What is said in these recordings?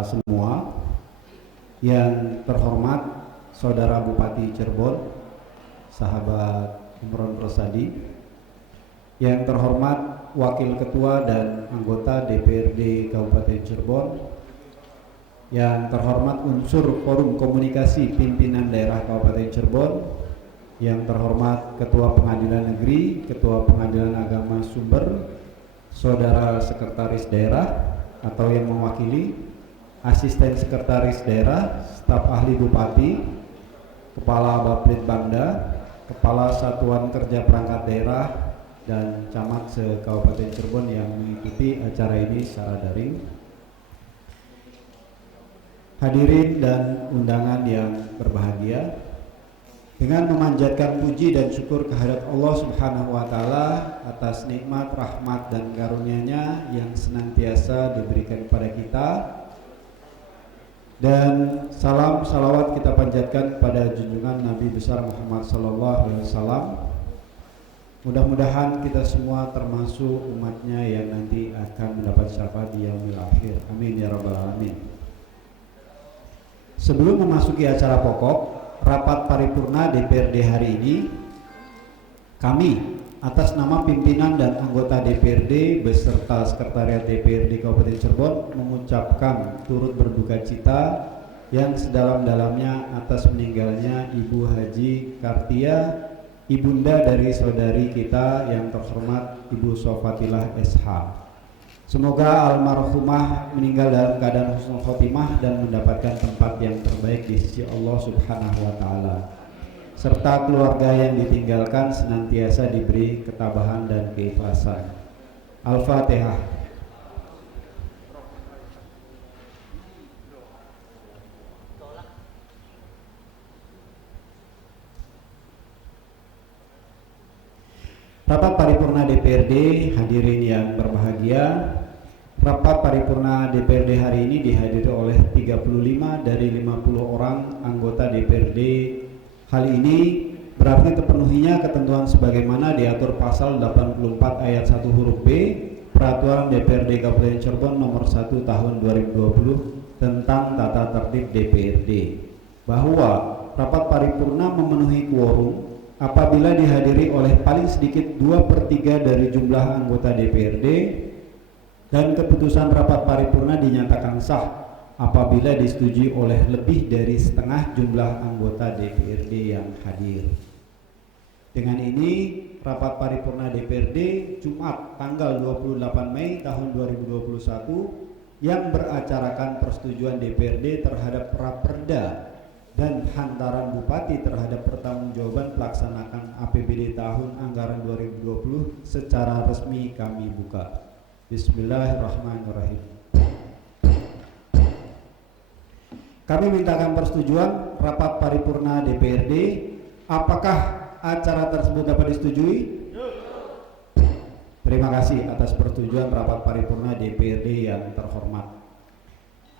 kita semua. Yang terhormat Saudara Bupati Cirebon, sahabat Imron Rosadi. Yang terhormat Wakil Ketua dan anggota DPRD Kabupaten Cirebon. Yang terhormat unsur Forum Komunikasi Pimpinan Daerah Kabupaten Cirebon. Yang terhormat Ketua Pengadilan Negeri, Ketua Pengadilan Agama Sumber, Saudara Sekretaris Daerah atau yang mewakili, Asisten Sekretaris Daerah, Staf Ahli Bupati, Kepala Baplit Bangda, Kepala Satuan Kerja Perangkat Daerah, dan camat se-Kabupaten Cirebon yang mengikuti acara ini secara daring. Hadirin dan undangan yang berbahagia, dengan memanjatkan puji dan syukur kehadirat Allah Subhanahu wa Ta'ala atas nikmat, rahmat, dan karunia-Nya yang senantiasa diberikan kepada kita, dan salam salawat kita panjatkan pada junjungan Nabi besar Muhammad SAW. Mudah-mudahan kita semua termasuk umatnya yang nanti akan mendapat syafaat di yaumil akhir. Amin ya rabbal alamin. Sebelum memasuki acara pokok rapat paripurna DPRD hari ini, kami atas nama pimpinan dan anggota DPRD beserta Sekretariat DPRD Kabupaten Cirebon mengucapkan turut berduka cita yang sedalam-dalamnya atas meninggalnya Ibu Haji Kartia, ibunda dari saudari kita yang terhormat Ibu Sofatilah SH. Semoga almarhumah meninggal dalam keadaan husnul khotimah dan mendapatkan tempat yang terbaik di sisi Allah Subhanahu wa Ta'ala, serta keluarga yang ditinggalkan senantiasa diberi ketabahan dan keikhlasan. Al-Fatihah. Rapat paripurna DPRD, hadirin yang berbahagia. Rapat paripurna DPRD hari ini dihadiri oleh 35 dari 50 orang anggota DPRD. Hal ini berarti terpenuhinya ketentuan sebagaimana diatur pasal 84 ayat 1 huruf B Peraturan DPRD Kabupaten Cirebon nomor 1 tahun 2020 tentang tata tertib DPRD, bahwa rapat paripurna memenuhi quorum apabila dihadiri oleh paling sedikit 2/3 dari jumlah anggota DPRD, dan keputusan rapat paripurna dinyatakan sah apabila disetujui oleh lebih dari setengah jumlah anggota DPRD yang hadir. Dengan ini, rapat paripurna DPRD Jumat tanggal 28 Mei tahun 2021 yang beracarakan persetujuan DPRD terhadap Raperda dan hantaran Bupati terhadap pertanggungjawaban pelaksanaan APBD tahun anggaran 2020 secara resmi kami buka. Bismillahirrahmanirrahim. Kami mintakan persetujuan rapat paripurna DPRD. Apakah acara tersebut dapat disetujui? Terima kasih atas persetujuan rapat paripurna DPRD yang terhormat.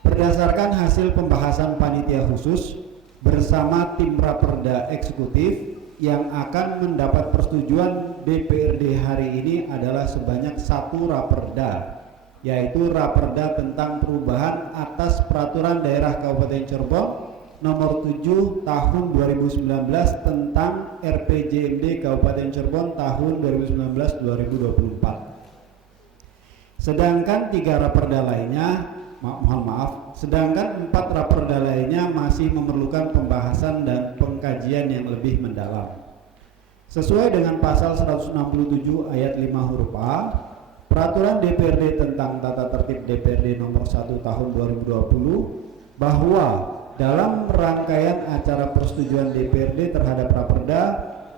Berdasarkan hasil pembahasan panitia khusus bersama tim Raperda eksekutif, yang akan mendapat persetujuan DPRD hari ini adalah sebanyak 1 Raperda, yaitu Raperda tentang perubahan atas Peraturan Daerah Kabupaten Cirebon nomor 7 tahun 2019 tentang RPJMD Kabupaten Cirebon tahun 2019-2024. Sedangkan 3 Raperda lainnya, sedangkan 4 Raperda lainnya masih memerlukan pembahasan dan pengkajian yang lebih mendalam. Sesuai dengan pasal 167 ayat 5 huruf A Peraturan DPRD tentang tata tertib DPRD nomor 1 tahun 2020, bahwa dalam rangkaian acara persetujuan DPRD terhadap Raperda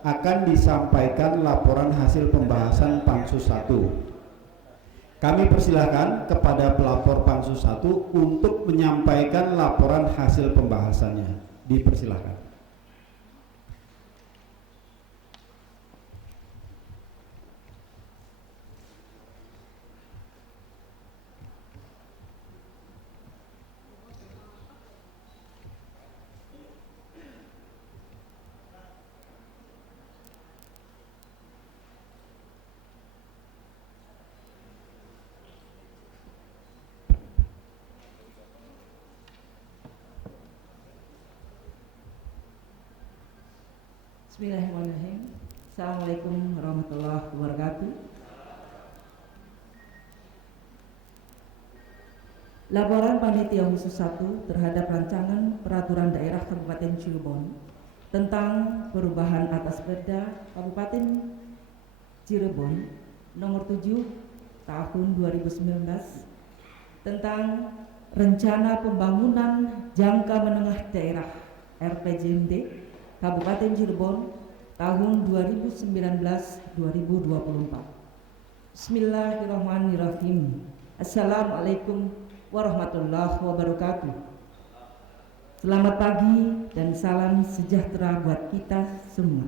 akan disampaikan laporan hasil pembahasan Pansus 1. Kami persilahkan kepada pelapor Pansus 1 untuk menyampaikan laporan hasil pembahasannya. Dipersilahkan. Bismillahirrahmanirrahim. Assalamualaikum warahmatullahi wabarakatuh. Laporan Panitia Khusus 1 terhadap rancangan peraturan daerah Kabupaten Cirebon tentang perubahan atas Perda Kabupaten Cirebon nomor 7 tahun 2019 tentang rencana pembangunan jangka menengah daerah RPJMD Kabupaten Cirebon tahun 2019-2024. Bismillahirrahmanirrahim. Assalamualaikum warahmatullahi wabarakatuh. Selamat pagi dan salam sejahtera buat kita semua.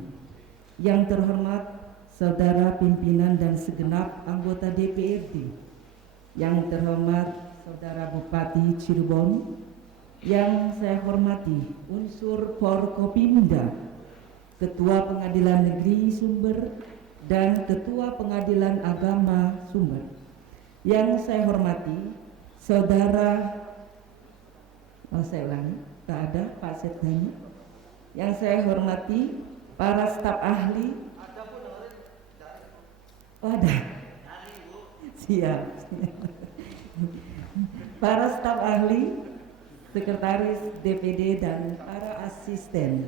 Yang terhormat Saudara pimpinan dan segenap anggota DPRD, yang terhormat Saudara Bupati Cirebon, yang saya hormati unsur Forkopimda, Ketua Pengadilan Negeri Sumber dan Ketua Pengadilan Agama Sumber. Yang saya hormati Saudara, saya ulangi, tak ada Pak Setdani. Yang saya hormati para staf ahli. Ada. Siap. Para staf ahli, sekretaris DPD dan para asisten.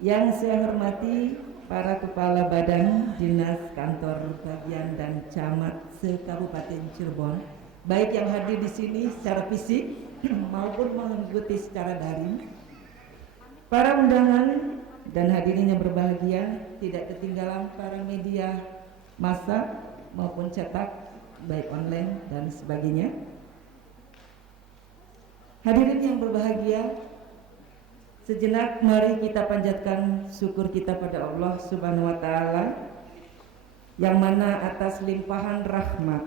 Yang saya hormati para kepala badan, dinas, kantor, bagian dan camat se-Kabupaten Cirebon, baik yang hadir di sini secara fisik maupun mengikuti secara daring. Para undangan dan hadirin yang berbahagia, tidak ketinggalan para media massa maupun cetak, baik online dan sebagainya. Hadirin yang berbahagia, sejenak mari kita panjatkan syukur kita pada Allah Subhanahu wa Ta'ala, yang mana atas limpahan rahmat,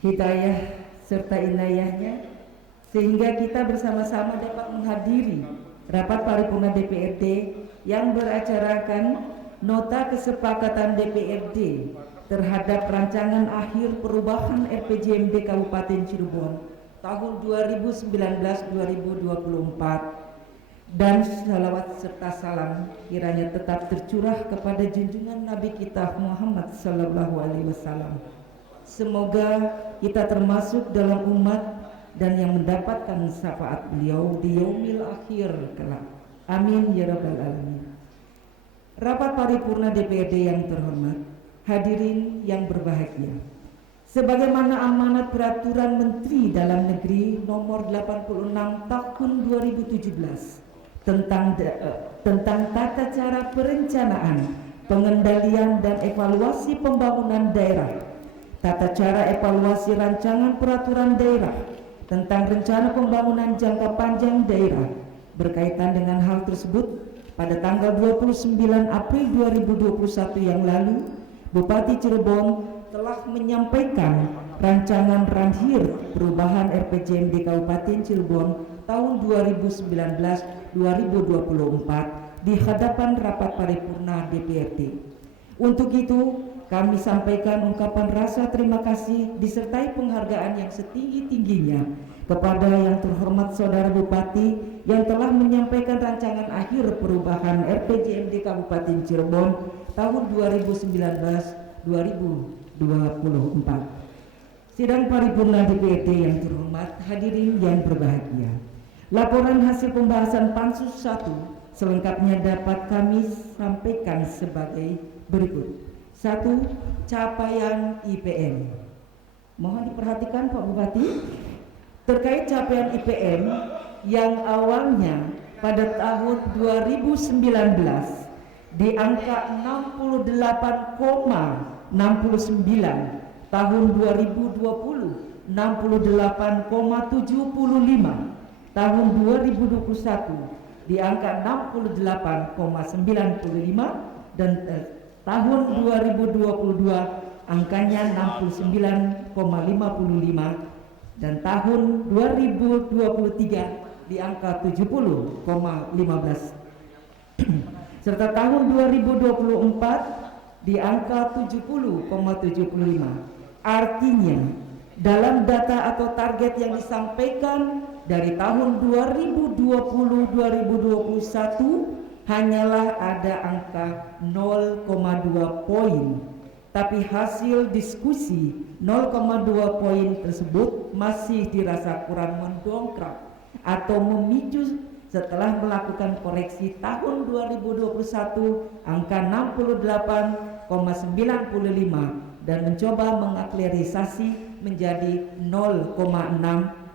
hidayah serta inayahnya, sehingga kita bersama-sama dapat menghadiri rapat paripurna DPRD yang beracarakan nota kesepakatan DPRD terhadap rancangan akhir perubahan RPJMD Kabupaten Cirebon tahun 2019-2024, dan salawat serta salam kiranya tetap tercurah kepada junjungan Nabi kita Muhammad Sallallahu Alaihi Wasallam. Semoga kita termasuk dalam umat dan yang mendapatkan syafaat beliau di yaumil akhir kelak. Amin ya rabbal alamin. Rapat paripurna DPRD yang terhormat, hadirin yang berbahagia. Sebagaimana amanat Peraturan Menteri Dalam Negeri Nomor 86 Tahun 2017 tentang tata cara perencanaan, pengendalian dan evaluasi pembangunan daerah, tata cara evaluasi rancangan peraturan daerah tentang rencana pembangunan jangka panjang daerah. Berkaitan dengan hal tersebut, pada tanggal 29 April 2021 yang lalu, Bupati Cirebon telah menyampaikan rancangan ranhir perubahan RPJMD Kabupaten Cirebon tahun 2019-2024 di hadapan rapat paripurna DPRD. Untuk itu, kami sampaikan ungkapan rasa terima kasih disertai penghargaan yang setinggi-tingginya kepada yang terhormat Saudara Bupati yang telah menyampaikan rancangan akhir perubahan RPJMD Kabupaten Cirebon tahun 2019-2024. Sidang paripurna DPRD yang terhormat, hadirin yang berbahagia. Laporan hasil pembahasan Pansus 1 selengkapnya dapat kami sampaikan sebagai berikut. 1. Capaian IPM. Mohon diperhatikan Pak Bupati, terkait capaian IPM yang awalnya pada tahun 2019 di angka 68,69, tahun 2020 68,75, tahun 2021 di angka 68,95, dan tahun 2022 angkanya 69,55, dan tahun 2023 di angka 70,15 serta tahun 2024 di angka 70,75. Artinya dalam data atau target yang disampaikan dari tahun 2020-2021 hanyalah ada angka 0,2 poin. Tapi hasil diskusi 0,2 poin tersebut masih dirasa kurang mendongkrak atau memicu setelah melakukan koreksi tahun 2021 angka 68,95 dan mencoba mengaktualisasi menjadi 0,6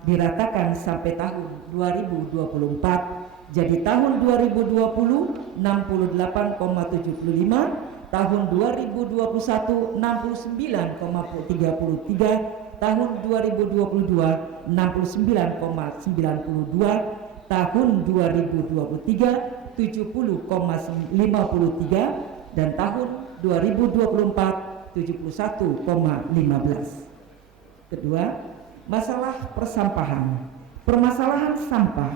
diratakan sampai tahun 2024. Jadi tahun 2020 68,75, tahun 2021 69,33, tahun 2022 69,92, tahun 2023 70,53 dan tahun 2024 71,15. Kedua, masalah persampahan. Permasalahan sampah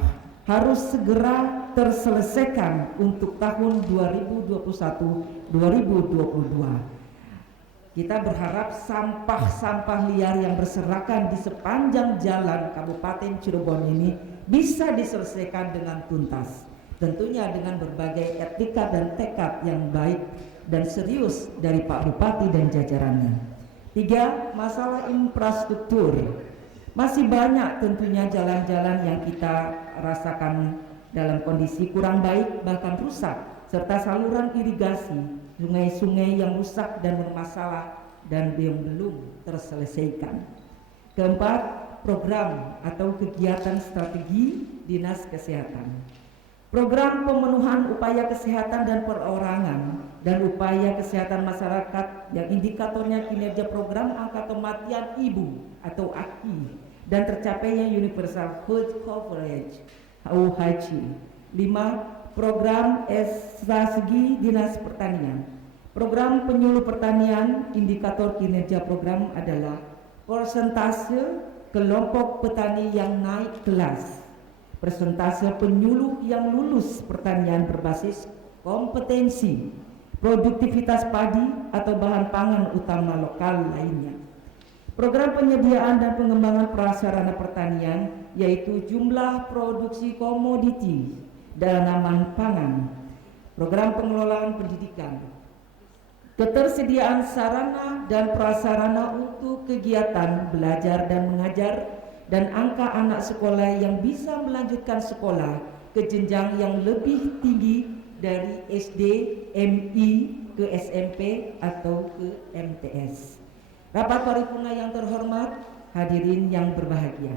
harus segera terselesaikan untuk tahun 2021-2022. Kita berharap sampah-sampah liar yang berserakan di sepanjang jalan Kabupaten Cirebon ini bisa diselesaikan dengan tuntas. Tentunya dengan berbagai etika dan tekad yang baik dan serius dari Pak Bupati dan jajarannya. 3. Masalah infrastruktur. Masih banyak tentunya jalan-jalan yang kita rasakan dalam kondisi kurang baik bahkan rusak, serta saluran irigasi, sungai-sungai yang rusak dan bermasalah dan belum terselesaikan. Keempat, program atau kegiatan strategi Dinas Kesehatan. Program pemenuhan upaya kesehatan dan perorangan dan upaya kesehatan masyarakat yang indikatornya kinerja program angka kematian ibu atau AKI dan tercapainya Universal Health Coverage UHC. 5. Program strategi Dinas Pertanian. Program penyuluh pertanian, indikator kinerja program adalah persentase kelompok petani yang naik kelas, persentase penyuluh yang lulus pertanian berbasis kompetensi, produktivitas padi atau bahan pangan utama lokal lainnya. Program penyediaan dan pengembangan prasarana pertanian yaitu jumlah produksi komoditi dan tanaman pangan. Program pengelolaan pendidikan, ketersediaan sarana dan prasarana untuk kegiatan belajar dan mengajar dan angka anak sekolah yang bisa melanjutkan sekolah ke jenjang yang lebih tinggi dari SD, MI ke SMP atau ke MTS. Rapat paripurna yang terhormat, hadirin yang berbahagia.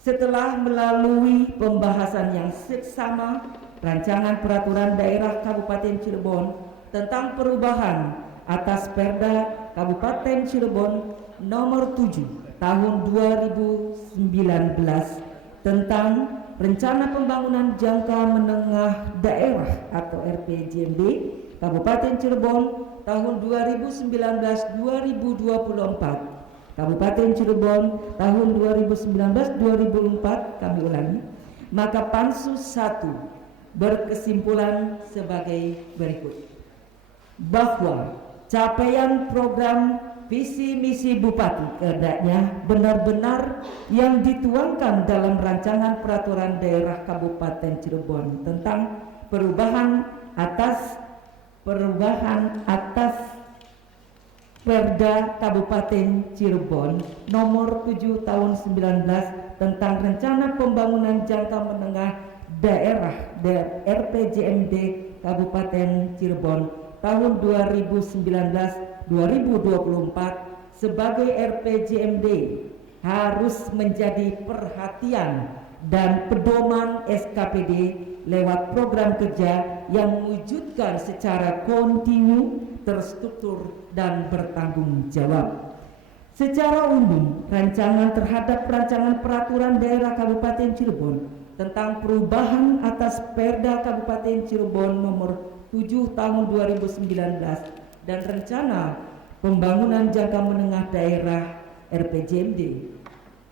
Setelah melalui pembahasan yang seksama rancangan peraturan daerah Kabupaten Cirebon tentang perubahan atas Perda Kabupaten Cirebon nomor 7 tahun 2019 tentang Rencana Pembangunan Jangka Menengah Daerah atau RPJMD Kabupaten Cirebon tahun 2019-2024, Kabupaten Cirebon tahun 2019-2024, kami ulangi, maka Pansus 1 berkesimpulan sebagai berikut, bahwa capaian program visi misi Bupati kehendaknya benar-benar yang dituangkan dalam rancangan peraturan daerah Kabupaten Cirebon tentang perubahan atas Perda Kabupaten Cirebon nomor 7 tahun 19 tentang rencana pembangunan jangka menengah daerah RPJMD Kabupaten Cirebon tahun 2019-2024 sebagai RPJMD harus menjadi perhatian dan pedoman SKPD lewat program kerja yang mewujudkan secara kontinu, terstruktur dan bertanggung jawab. Secara umum, rancangan terhadap rancangan peraturan daerah Kabupaten Cirebon tentang perubahan atas Perda Kabupaten Cirebon nomor 7 tahun 2019 dan rencana pembangunan jangka menengah daerah RPJMD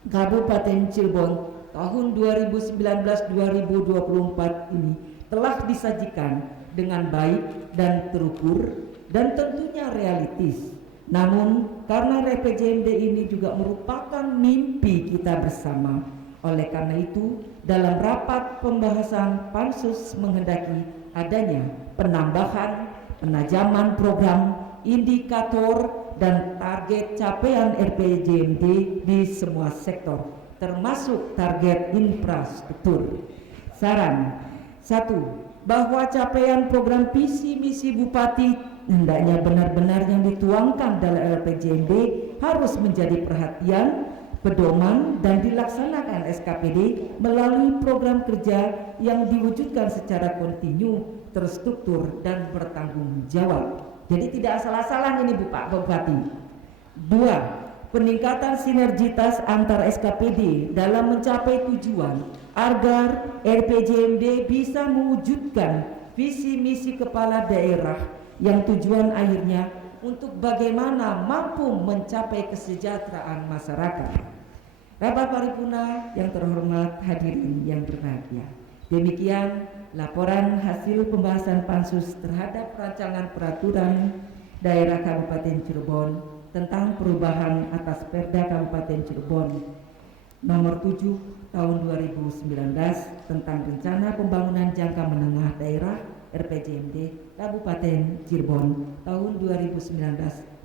Kabupaten Cirebon tahun 2019-2024 ini telah disajikan dengan baik dan terukur dan tentunya realistis. Namun karena RPJMD ini juga merupakan mimpi kita bersama, oleh karena itu dalam rapat pembahasan Pansus menghendaki adanya penambahan, penajaman program, indikator, dan target capaian RPJMD di semua sektor, termasuk target infrastruktur. Saran 1. Bahwa capaian program visi misi Bupati hendaknya benar-benar yang dituangkan dalam RPJMD harus menjadi perhatian, pedoman, dan dilaksanakan SKPD melalui program kerja yang diwujudkan secara kontinu, terstruktur, dan bertanggung jawab. Jadi tidak asal-asalan ini Pak Bupati. 2. Peningkatan sinergitas antar SKPD dalam mencapai tujuan agar RPJMD bisa mewujudkan visi misi kepala daerah yang tujuan akhirnya untuk bagaimana mampu mencapai kesejahteraan masyarakat. Rapat paripurna yang terhormat, hadirin yang berbahagia. Demikian laporan hasil pembahasan Pansus terhadap rancangan peraturan daerah Kabupaten Cirebon tentang perubahan atas Perda Kabupaten Cirebon nomor 7 tahun 2019 tentang rencana pembangunan jangka menengah daerah RPJMD Kabupaten Cirebon tahun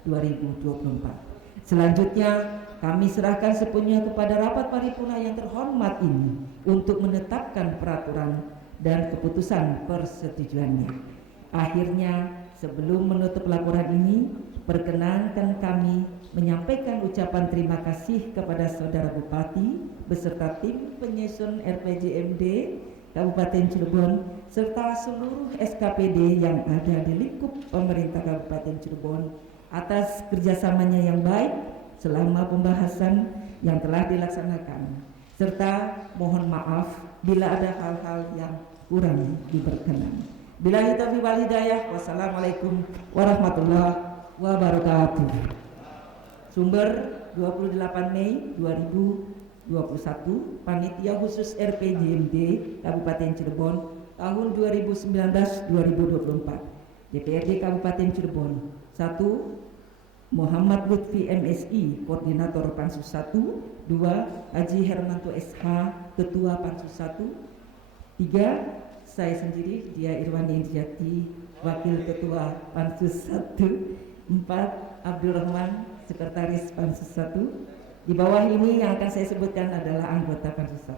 2019-2024. Selanjutnya kami serahkan sepenuhnya kepada rapat paripurna yang terhormat ini untuk menetapkan peraturan dan keputusan persetujuannya. Akhirnya, sebelum menutup laporan ini, perkenankan kami menyampaikan ucapan terima kasih kepada Saudara Bupati beserta tim penyusun RPJMD Kabupaten Cirebon serta seluruh SKPD yang ada di lingkup pemerintah Kabupaten Cirebon atas kerjasamanya yang baik selama pembahasan yang telah dilaksanakan, serta mohon maaf bila ada hal-hal yang kurang diberkenan. Billahi taufiq wal hidayah. Wassalamualaikum warahmatullahi wabarakatuh. Sumber 28 Mei 2021, Panitia Khusus RPJMD Kabupaten Cirebon tahun 2019-2024. DPRD Kabupaten Cirebon. 1. Muhammad Lutfi MSI, Koordinator Pansus 1. 2. Haji Hermanto SH, Ketua Pansus 1. 3. Saya sendiri, Dia Irwandi Jati, Wakil Ketua Pansus 1. 4. Abdul Rahman, Sekretaris Pansus 1. Di bawah ini yang akan saya sebutkan adalah anggota Pansus 1.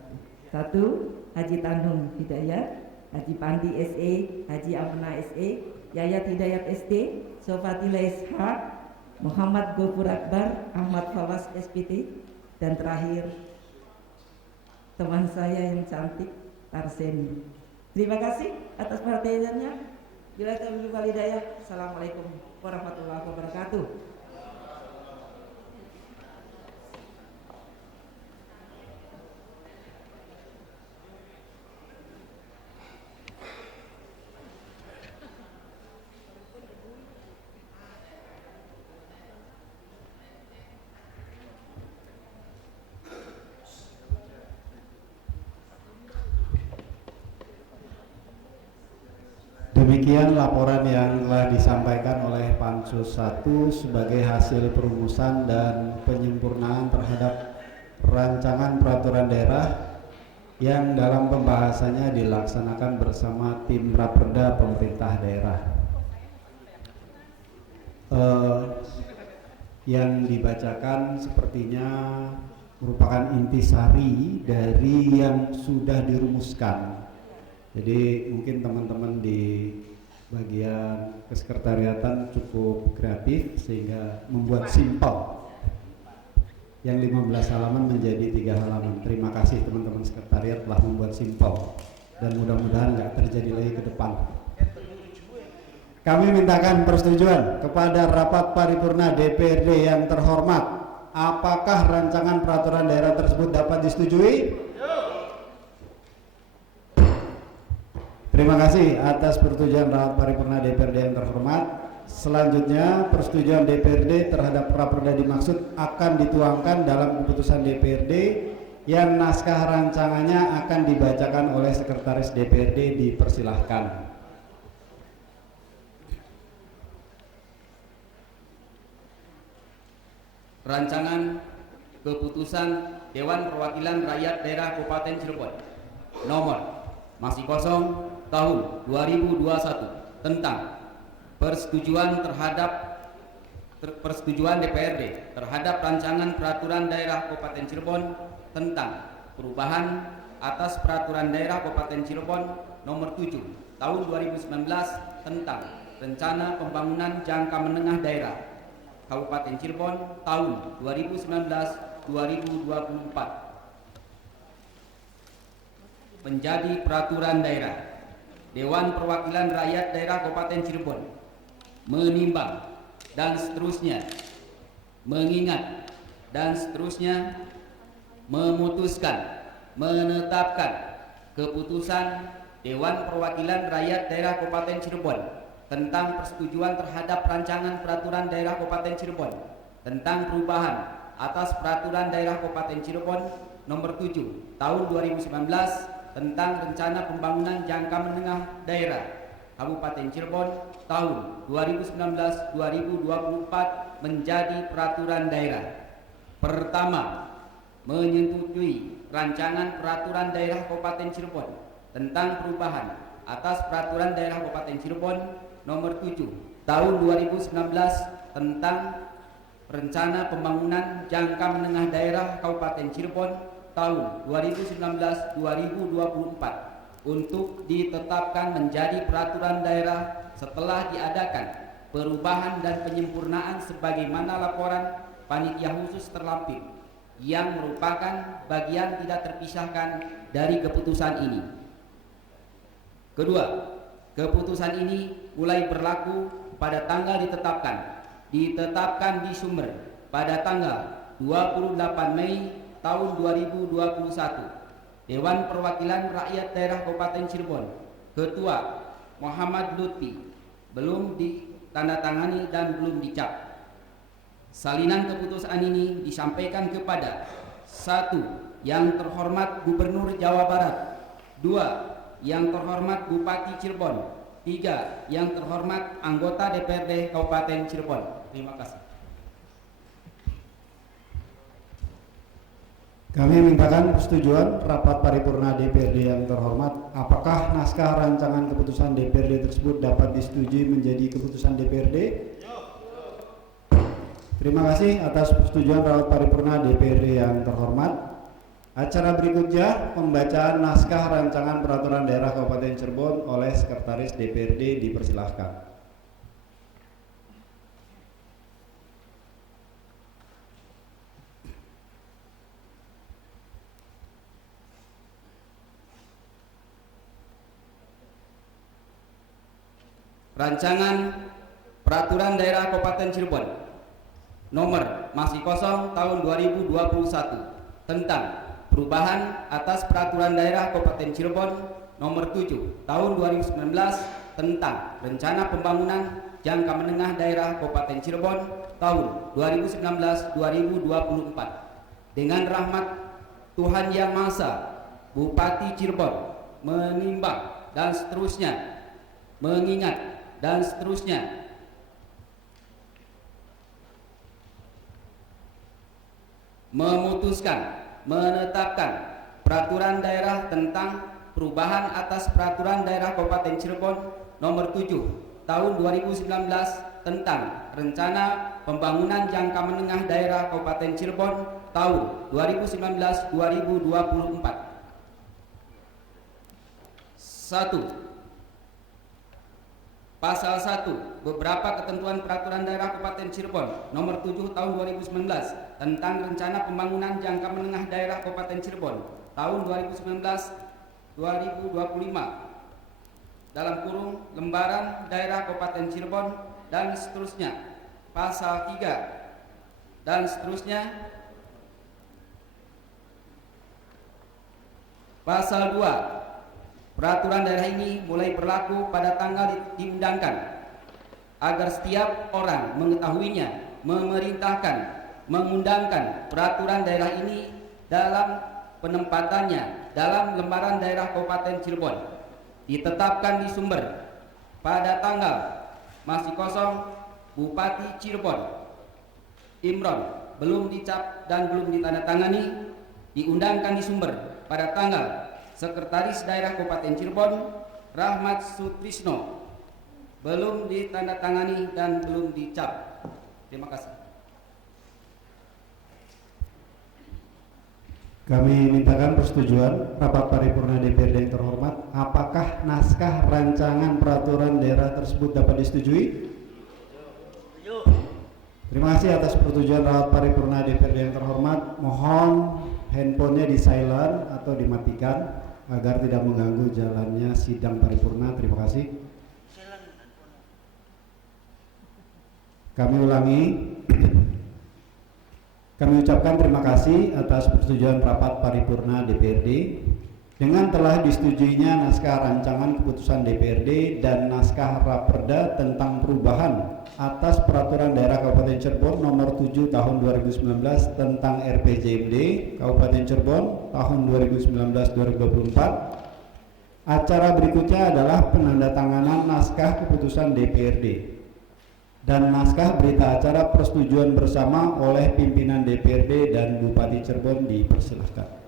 1. Haji Tanung Hidayat, Haji Pandi SE, Haji Amna SE, Yayat Hidayat ST, Sofatila SH, Muhammad Gofur Akbar, Ahmad Fawas SPT, dan terakhir teman saya yang cantik, Tarseni. Terima kasih atas perhatiannya. Bila taufiq wal hidayah. Assalamualaikum warahmatullahi wabarakatuh. Demikian laporan yang telah disampaikan oleh Pansus 1 sebagai hasil perumusan dan penyempurnaan terhadap rancangan peraturan daerah yang dalam pembahasannya dilaksanakan bersama tim Raperda pemerintah daerah. Yang dibacakan sepertinya merupakan intisari dari yang sudah dirumuskan. Jadi mungkin teman-teman di bagian kesekretariatan cukup kreatif sehingga membuat simpel yang 15 halaman menjadi 3 halaman. Terima kasih teman-teman sekretariat telah membuat simpel dan mudah-mudahan nggak terjadi lagi ke depan. Kami mintakan persetujuan kepada rapat paripurna DPRD yang terhormat. Apakah rancangan peraturan daerah tersebut dapat disetujui? Terima kasih atas persetujuan rapat paripurna DPRD yang terhormat. Selanjutnya, persetujuan DPRD terhadap Raperda dimaksud akan dituangkan dalam keputusan DPRD yang naskah rancangannya akan dibacakan oleh Sekretaris DPRD. Dipersilahkan. Rancangan Keputusan Dewan Perwakilan Rakyat Daerah Kabupaten Cirebon nomor masih kosong tahun 2021 tentang persetujuan DPRD terhadap rancangan peraturan daerah Kabupaten Cirebon tentang perubahan atas peraturan daerah Kabupaten Cirebon nomor 7 tahun 2019 tentang rencana pembangunan jangka menengah daerah Kabupaten Cirebon tahun 2019-2024 menjadi peraturan daerah. Dewan Perwakilan Rakyat Daerah Kabupaten Cirebon menimbang dan seterusnya, mengingat dan seterusnya, memutuskan, menetapkan keputusan Dewan Perwakilan Rakyat Daerah Kabupaten Cirebon tentang persetujuan terhadap rancangan peraturan daerah Kabupaten Cirebon tentang perubahan atas peraturan daerah Kabupaten Cirebon nomor 7 tahun 2019 tentang rencana pembangunan jangka menengah daerah Kabupaten Cirebon tahun 2019-2024 menjadi peraturan daerah. Pertama, menyetujui rancangan peraturan daerah Kabupaten Cirebon tentang perubahan atas peraturan daerah Kabupaten Cirebon nomor 7 tahun 2019 tentang rencana pembangunan jangka menengah daerah Kabupaten Cirebon tahun 2019-2024 untuk ditetapkan menjadi peraturan daerah setelah diadakan perubahan dan penyempurnaan sebagaimana laporan panitia khusus terlampir yang merupakan bagian tidak terpisahkan dari keputusan ini. Kedua, keputusan ini mulai berlaku pada tanggal ditetapkan di sumber pada tanggal 28 Mei tahun 2021. Dewan Perwakilan Rakyat Daerah Kabupaten Cirebon, Ketua Muhammad Lutfi, belum ditandatangani dan belum dicap. Salinan keputusan ini disampaikan kepada 1. Yang terhormat Gubernur Jawa Barat, 2. Yang terhormat Bupati Cirebon, 3. Yang terhormat anggota DPRD Kabupaten Cirebon. Terima kasih. Kami mintakan persetujuan rapat paripurna DPRD yang terhormat. Apakah naskah rancangan keputusan DPRD tersebut dapat disetujui menjadi keputusan DPRD? Terima kasih atas persetujuan rapat paripurna DPRD yang terhormat. Acara berikutnya pembacaan naskah rancangan peraturan daerah Kabupaten Cirebon oleh Sekretaris DPRD dipersilahkan. Rancangan peraturan daerah Kabupaten Cirebon nomor masih kosong tahun 2021 tentang perubahan atas peraturan daerah Kabupaten Cirebon nomor 7 tahun 2019 tentang rencana pembangunan jangka menengah daerah Kabupaten Cirebon tahun 2019-2024 dengan rahmat Tuhan Yang Maha Esa, Bupati Cirebon menimbang dan seterusnya, mengingat dan seterusnya, memutuskan, menetapkan peraturan daerah tentang perubahan atas peraturan daerah Kabupaten Cirebon nomor 7 tahun 2019 tentang rencana pembangunan jangka menengah daerah Kabupaten Cirebon tahun 2019-2024. 1. Pasal 1 beberapa ketentuan peraturan daerah Kabupaten Cirebon nomor 7 tahun 2019 tentang rencana pembangunan jangka menengah daerah Kabupaten Cirebon tahun 2019-2025 dalam kurung lembaran daerah Kabupaten Cirebon dan seterusnya. Pasal 3 dan seterusnya. Pasal 2, peraturan daerah ini mulai berlaku pada tanggal diundangkan agar setiap orang mengetahuinya, memerintahkan, mengundangkan peraturan daerah ini dalam penempatannya dalam lembaran daerah Kabupaten Cirebon ditetapkan di sumber pada tanggal masih kosong Bupati Cirebon Imron belum dicap dan belum ditandatangani, diundangkan di sumber pada tanggal Sekretaris Daerah Kabupaten Cirebon Rahmat Sutrisno belum ditandatangani dan belum dicap. Terima kasih. Kami mintakan persetujuan rapat paripurna DPRD yang terhormat. Apakah naskah rancangan peraturan daerah tersebut dapat disetujui? Terima kasih atas persetujuan rapat paripurna DPRD yang terhormat. Mohon handphonenya di silent atau dimatikan agar tidak mengganggu jalannya sidang paripurna. Terima kasih. Kami ulangi. Kami ucapkan terima kasih atas persetujuan rapat paripurna DPRD dengan telah disetujuinya naskah rancangan keputusan DPRD dan naskah Raperda tentang perubahan atas Peraturan Daerah Kabupaten Cirebon Nomor 7 Tahun 2019 tentang RPJMD Kabupaten Cirebon tahun 2019-2024. Acara berikutnya adalah penandatanganan naskah keputusan DPRD dan naskah berita acara persetujuan bersama oleh pimpinan DPRD dan Bupati Cirebon. Dipersilahkan.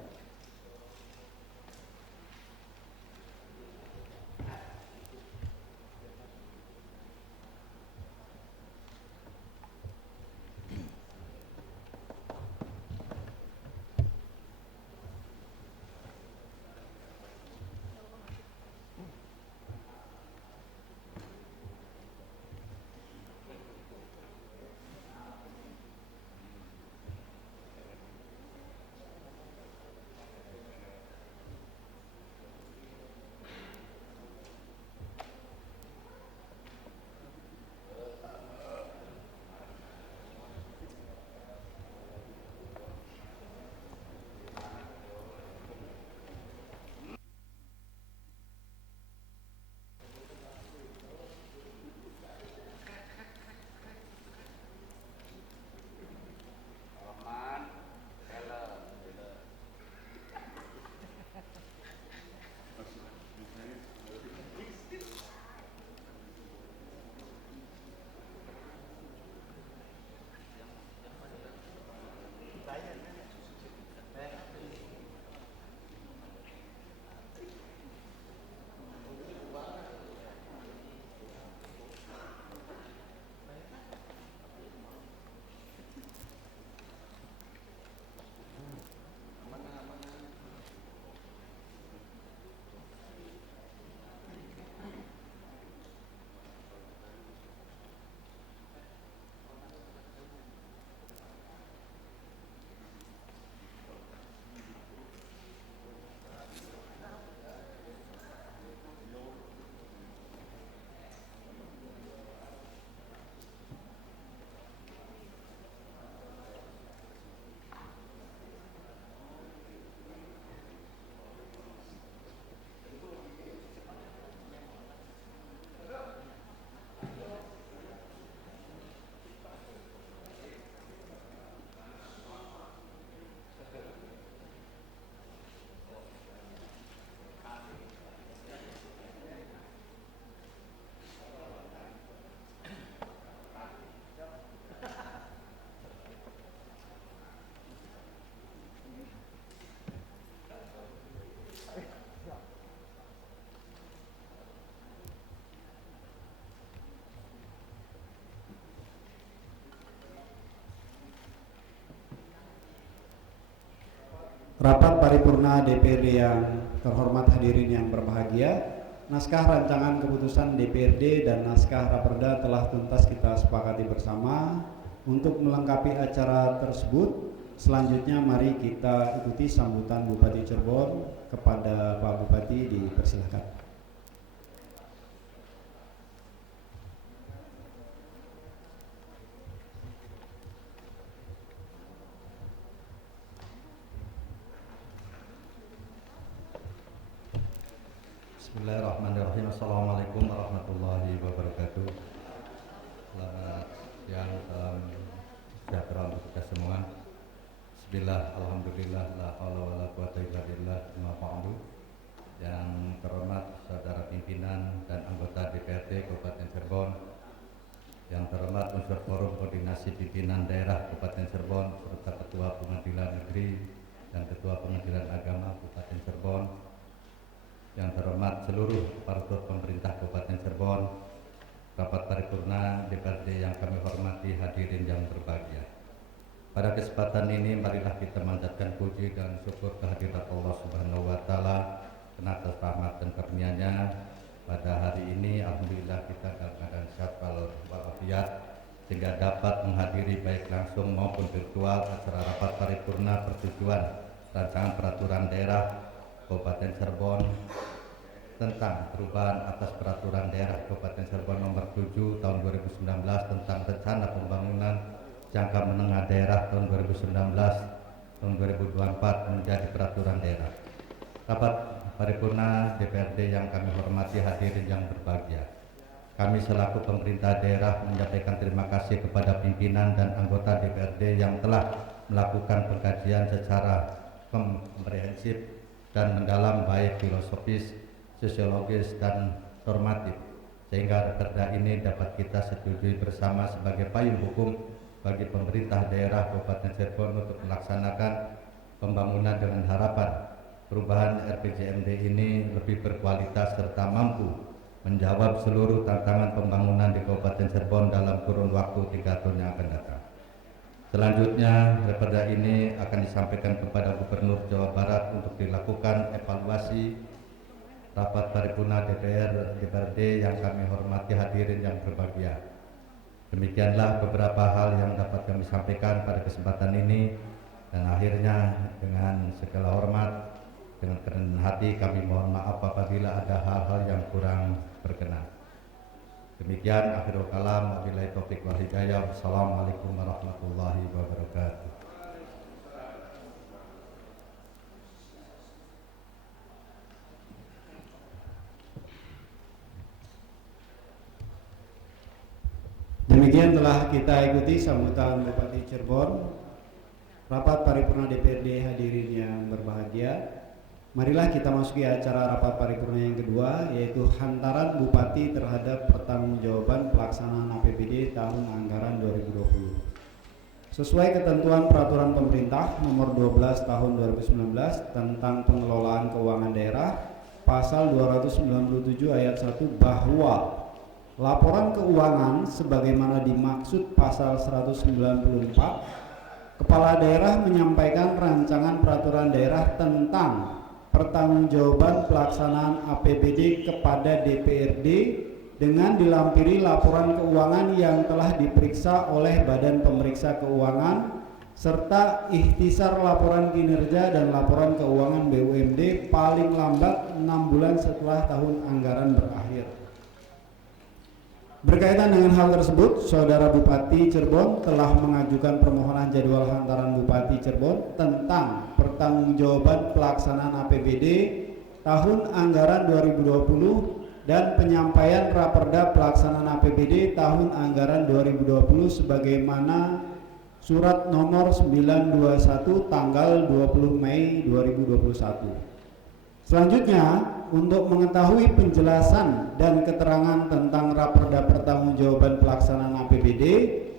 Rapat paripurna DPRD yang terhormat, hadirin yang berbahagia, naskah rancangan keputusan DPRD dan naskah Raperda telah tuntas kita sepakati bersama. Untuk melengkapi acara tersebut, selanjutnya mari kita ikuti sambutan Bupati Cirebon kepada Pak Bupati. Dipersilakan. Bismillahirrahmanirrahim. Assalamualaikum warahmatullahi wabarakatuh. Selamat siang, salam sejahtera untuk kita semua. Bismillah, alhamdulillah, la haula wala quwata illa billah, ma ba'du. Yang terhormat saudara pimpinan dan anggota DPRD Kabupaten Cirebon, yang terhormat unsur forum koordinasi pimpinan daerah Kabupaten Cirebon serta Ketua Pengadilan Negeri dan Ketua Pengadilan Agama Kabupaten Cirebon, seluruh aparatur pemerintah Kabupaten Cirebon, rapat paripurna DPRD yang kami hormati, hadirin yang berbahagia. Pada kesempatan ini marilah kita manjatkan puji dan syukur kehadirat Allah Subhanahu wa taala atas rahmat dan karunia-Nya. Pada hari ini alhamdulillah kita dalam keadaan sehat walafiat sehingga dapat menghadiri baik langsung maupun virtual acara rapat paripurna persetujuan rancangan peraturan daerah Kabupaten Cirebon tentang perubahan atas peraturan daerah Kabupaten Cirebon nomor 7 tahun 2019 tentang rencana pembangunan jangka menengah daerah tahun 2019 tahun 2024 menjadi peraturan daerah. Rapat paripurna DPRD yang kami hormati, hadirin yang berbahagia. Kami selaku pemerintah daerah menyampaikan terima kasih kepada pimpinan dan anggota DPRD yang telah melakukan pengkajian secara komprehensif dan mendalam baik filosofis, sosiologis dan normatif sehingga perda ini dapat kita setujui bersama sebagai payung hukum bagi pemerintah daerah Kabupaten Cirebon untuk melaksanakan pembangunan dengan harapan perubahan RPJMD ini lebih berkualitas serta mampu menjawab seluruh tantangan pembangunan di Kabupaten Cirebon dalam kurun waktu 3 tahun yang akan datang. Selanjutnya, perda ini akan disampaikan kepada Gubernur Jawa Barat untuk dilakukan evaluasi. Rapat paripurna DPRD yang kami hormati, hadirin yang berbahagia. Demikianlah beberapa hal yang dapat kami sampaikan pada kesempatan ini, dan akhirnya dengan segala hormat, dengan kerendahan hati kami mohon maaf apabila ada hal-hal yang kurang berkenan. Demikian akhirul kalam, wabillahi taufiq wal hidayah. Wassalamualaikum warahmatullahi wabarakatuh. Demikian telah kita ikuti sambutan Bupati Cirebon, rapat paripurna DPRD, hadirin yang berbahagia. Marilah kita masuki acara rapat paripurna yang kedua, yaitu hantaran Bupati terhadap pertanggungjawaban pelaksanaan APBD tahun anggaran 2020. Sesuai ketentuan peraturan pemerintah nomor 12 tahun 2019 tentang pengelolaan keuangan daerah, pasal 297 ayat 1 bahwa laporan keuangan sebagaimana dimaksud pasal 194, kepala daerah menyampaikan rancangan peraturan daerah tentang pertanggungjawaban pelaksanaan APBD kepada DPRD dengan dilampiri laporan keuangan yang telah diperiksa oleh Badan Pemeriksa Keuangan serta ikhtisar laporan kinerja dan laporan keuangan BUMD paling lambat 6 bulan setelah tahun anggaran berakhir. Berkaitan dengan hal tersebut, Saudara Bupati Cirebon telah mengajukan permohonan jadwal hantaran Bupati Cirebon tentang pertanggungjawaban pelaksanaan APBD tahun anggaran 2020 dan penyampaian raperda pelaksanaan APBD tahun anggaran 2020 sebagaimana surat nomor 921 tanggal 20 Mei 2021. Selanjutnya, untuk mengetahui penjelasan dan keterangan tentang raperda pertanggungjawaban pelaksanaan APBD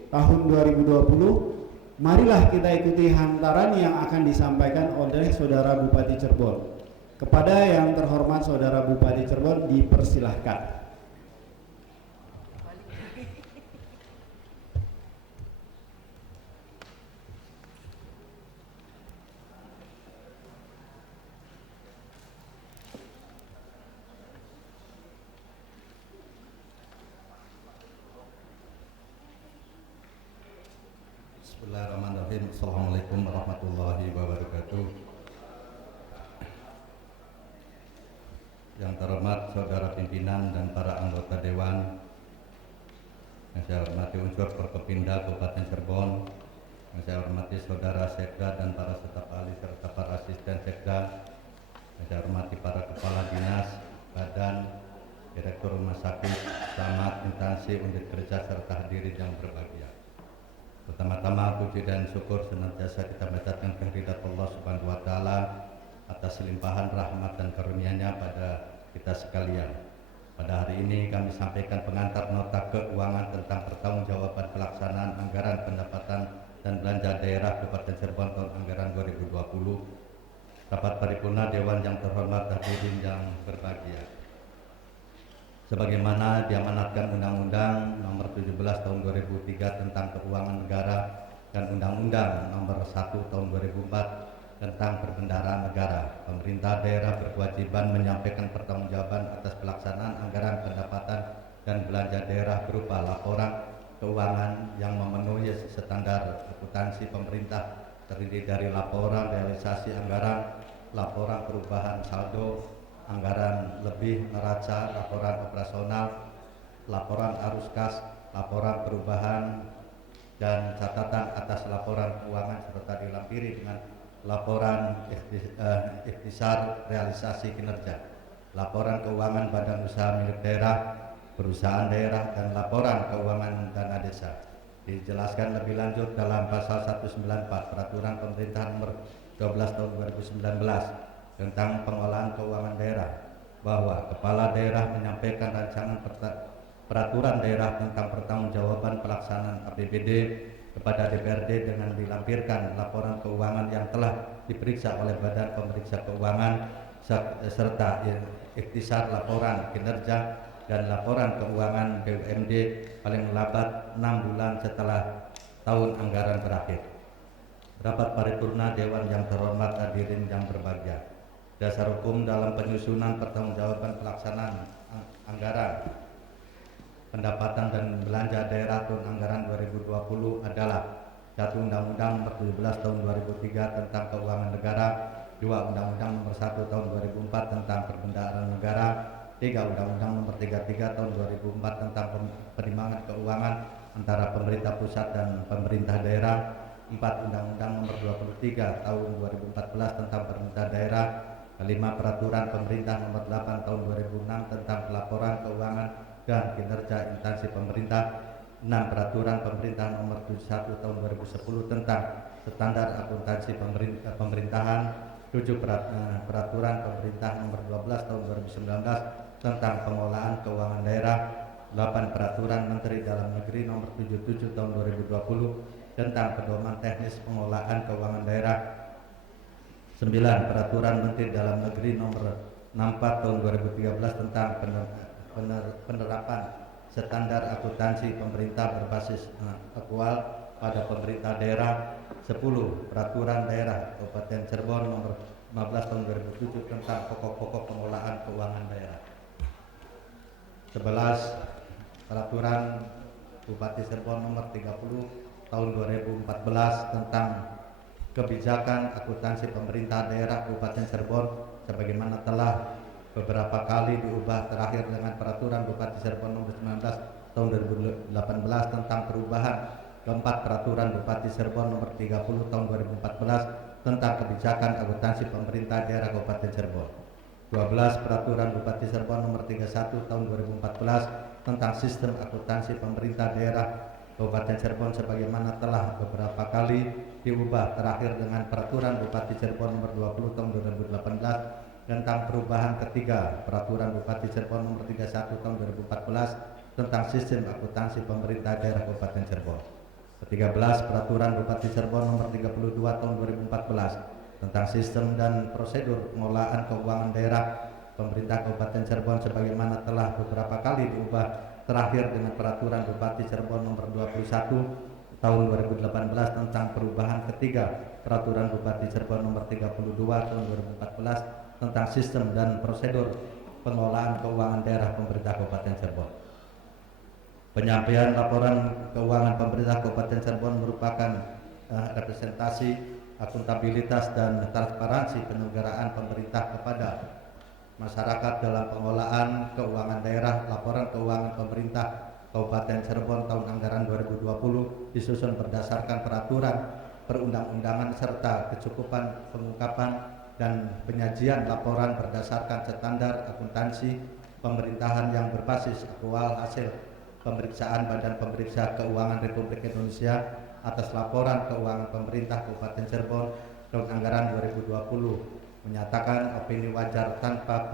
tahun 2020, marilah kita ikuti hantaran yang akan disampaikan oleh Saudara Bupati Cirebon. Kepada yang terhormat Saudara Bupati Cirebon dipersilahkan. Bismillahirrahmanirrahim. Assalamualaikum warahmatullahi wabarakatuh. Yang terhormat Saudara pimpinan dan para anggota Dewan, yang saya hormati unsur Forkopimda Kabupaten Cirebon, yang saya hormati Saudara Sekda dan para staf ahli serta para asisten Sekda, yang saya hormati para kepala dinas, badan, direktur rumah sakit, camat, instansi, unit kerja serta hadirin yang berbahagia. Pertama-tama puji dan syukur senantiasa kita panjatkan kehadirat Allah Subhanahu wa taala atas limpahan rahmat dan karunia-Nya pada kita sekalian. Pada hari ini kami sampaikan pengantar nota keuangan tentang pertanggungjawaban pelaksanaan anggaran pendapatan dan belanja daerah Kabupaten Cirebon tahun anggaran 2020. Rapat paripurna Dewan yang terhormat, hadirin yang berbahagia. sebagaimana diamanatkan Undang-Undang Nomor 17 Tahun 2003 tentang Keuangan Negara dan Undang-Undang Nomor 1 Tahun 2004 tentang Perbendaharaan Negara. Pemerintah daerah berkewajiban menyampaikan pertanggungjawaban atas pelaksanaan anggaran pendapatan dan belanja daerah berupa laporan keuangan yang memenuhi standar akuntansi pemerintah, terdiri dari laporan realisasi anggaran, laporan perubahan saldo anggaran lebih neraca, laporan operasional, laporan arus kas, laporan perubahan dan catatan atas laporan keuangan serta dilampiri dengan laporan ikhtisar realisasi kinerja, laporan keuangan badan usaha milik daerah, perusahaan daerah, dan laporan keuangan dana desa. Dijelaskan lebih lanjut dalam pasal 194 Peraturan Pemerintah Nomor 12 Tahun 2019 tentang pengelolaan keuangan daerah, bahwa kepala daerah menyampaikan rancangan peraturan daerah tentang pertanggungjawaban pelaksanaan APBD kepada DPRD dengan dilampirkan laporan keuangan yang telah diperiksa oleh Badan Pemeriksa Keuangan serta ikhtisar laporan kinerja dan laporan keuangan BUMD paling lambat 6 bulan setelah tahun anggaran berakhir. Rapat paripurna Dewan yang terhormat, hadirin yang berbahagia. Dasar hukum dalam penyusunan pertanggungjawaban pelaksanaan anggaran pendapatan dan belanja daerah tahun anggaran 2020 adalah: 1. Undang-Undang Nomor 17 Tahun 2003 tentang Keuangan Negara, 2. Undang-Undang Nomor 1 Tahun 2004 tentang Perbendaharaan Negara, 3. Undang-Undang Nomor 33 Tahun 2004 tentang penimbangan keuangan antara pemerintah pusat dan pemerintah daerah, 4. Undang-Undang Nomor 23 Tahun 2014 tentang pemerintah daerah, 5. Peraturan Pemerintah Nomor 8 Tahun 2006 tentang pelaporan keuangan dan kinerja instansi pemerintah, 6. Peraturan Pemerintah Nomor 71 Tahun 2010 tentang standar akuntansi pemerintahan, 7. Peraturan Pemerintah Nomor 12 Tahun 2019 tentang pengelolaan keuangan daerah, 8. Peraturan Menteri Dalam Negeri Nomor 77 Tahun 2020 tentang pedoman teknis pengelolaan keuangan daerah, 9. Peraturan Menteri Dalam Negeri Nomor 64 Tahun 2013 tentang penerapan standar akuntansi pemerintah berbasis aktual pada pemerintah daerah, 10. Peraturan Daerah Kabupaten Cirebon Nomor 15 Tahun 2007 tentang pokok-pokok pengelolaan keuangan daerah, 11. Peraturan Bupati Cirebon Nomor 30 Tahun 2014 tentang kebijakan akuntansi pemerintah daerah Kabupaten Cirebon sebagaimana telah beberapa kali diubah, terakhir dengan Peraturan Bupati Cirebon Nomor 19 Tahun 2018 tentang perubahan keempat Peraturan Bupati Cirebon Nomor 30 Tahun 2014 tentang kebijakan akuntansi pemerintah daerah Kabupaten Cirebon, 12. Peraturan Bupati Cirebon Nomor 31 Tahun 2014 tentang sistem akuntansi pemerintah daerah Kabupaten Cirebon sebagaimana telah beberapa kali diubah, terakhir dengan Peraturan Bupati Cirebon Nomor 20 Tahun 2018 tentang perubahan ketiga Peraturan Bupati Cirebon Nomor 31 Tahun 2014 tentang sistem akuntansi pemerintah daerah Kabupaten Cirebon, 13. Peraturan Bupati Cirebon Nomor 32 Tahun 2014 tentang sistem dan prosedur pengelolaan keuangan daerah pemerintah Kabupaten Cirebon sebagaimana telah beberapa kali diubah, terakhir dengan Peraturan Bupati Cirebon Nomor 21 Tahun 2018 tentang perubahan ketiga Peraturan Bupati Cirebon Nomor 32 Tahun 2014 tentang sistem dan prosedur pengelolaan keuangan daerah pemerintah Kabupaten Cirebon. Penyampaian laporan keuangan pemerintah Kabupaten Cirebon merupakan representasi akuntabilitas dan transparansi penyelenggaraan pemerintah kepada masyarakat dalam pengelolaan keuangan daerah. Laporan keuangan pemerintah Kabupaten Cirebon tahun anggaran 2020 disusun berdasarkan peraturan perundang-undangan serta kecukupan pengungkapan dan penyajian laporan berdasarkan standar akuntansi pemerintahan yang berbasis aktual hasil pemeriksaan Badan Pemeriksa Keuangan Republik Indonesia atas laporan keuangan pemerintah Kabupaten Cirebon tahun anggaran 2020 menyatakan opini wajar tanpa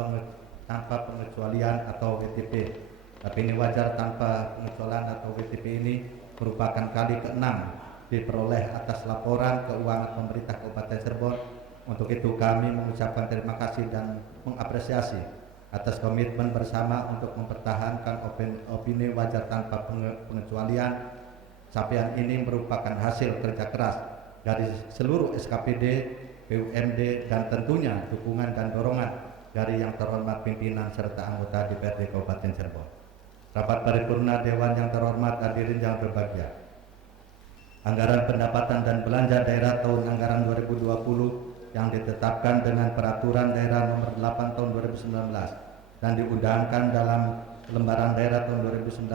pengecualian atau WTP. Opini wajar tanpa pengecualian atau WTP ini merupakan kali ke-6 diperoleh atas laporan keuangan pemerintah Kabupaten Cirebon. Untuk itu kami mengucapkan terima kasih dan mengapresiasi atas komitmen bersama untuk mempertahankan opini wajar tanpa pengecualian. Capaian ini merupakan hasil kerja keras dari seluruh SKPD, BUMD, dan tentunya dukungan dan dorongan dari yang terhormat pimpinan serta anggota DPRD Kabupaten Cirebon. Rapat paripurna Dewan yang terhormat, hadirin yang berbahagia. Anggaran pendapatan dan belanja daerah tahun anggaran 2020 yang ditetapkan dengan Peraturan Daerah Nomor 8 Tahun 2019 dan diundangkan dalam Lembaran Daerah Tahun 2019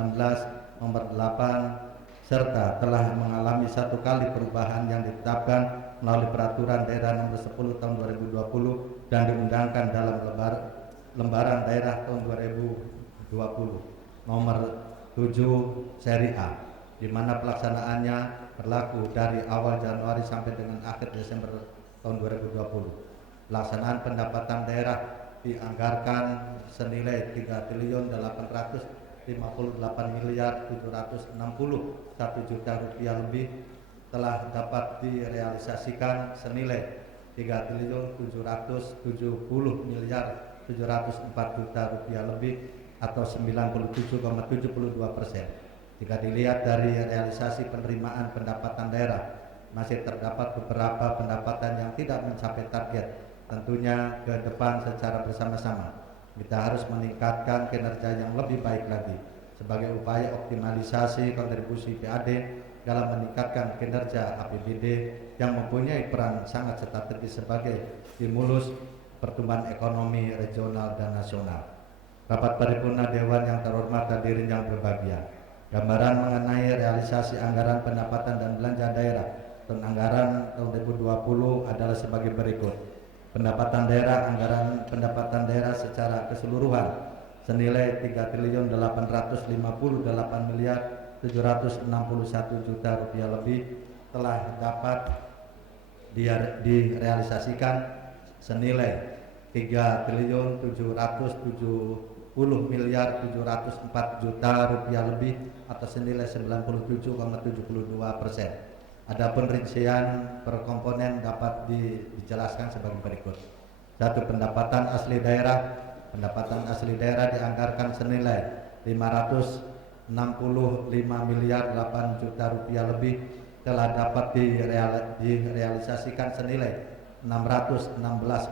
Nomor 8 serta telah mengalami satu kali perubahan yang ditetapkan melalui Peraturan Daerah Nomor 10 Tahun 2020 dan diundangkan dalam Lembaran Daerah Tahun 2020 Nomor 7 Seri A, di mana pelaksanaannya berlaku dari awal Januari sampai dengan akhir Desember tahun 2020. Pelaksanaan pendapatan daerah dianggarkan senilai 3.858.761 juta rupiah lebih, telah dapat direalisasikan senilai 3.770.704 juta rupiah lebih atau 97,72%. Jika dilihat dari realisasi penerimaan pendapatan daerah, masih terdapat beberapa pendapatan yang tidak mencapai target. Tentunya ke depan secara bersama-sama kita harus meningkatkan kinerja yang lebih baik lagi sebagai upaya optimalisasi kontribusi PAD dalam meningkatkan kinerja APBD yang mempunyai peran sangat strategis sebagai stimulus pertumbuhan ekonomi regional dan nasional. Rapat paripurna Dewan yang terhormat, hadirin yang berbahagia. Gambaran mengenai realisasi anggaran pendapatan dan belanja daerah tahun anggaran tahun 2020 adalah sebagai berikut. Pendapatan daerah, anggaran pendapatan daerah secara keseluruhan senilai 3.858.761 juta rupiah lebih telah dapat direalisasikan senilai 3.770.704 juta rupiah lebih atau senilai 97,72%. Adapun rincian per komponen dapat dijelaskan sebagai berikut. 1. Pendapatan asli daerah. Pendapatan asli daerah dianggarkan senilai 565 miliar 8 juta rupiah lebih, telah dapat direalisasikan senilai 616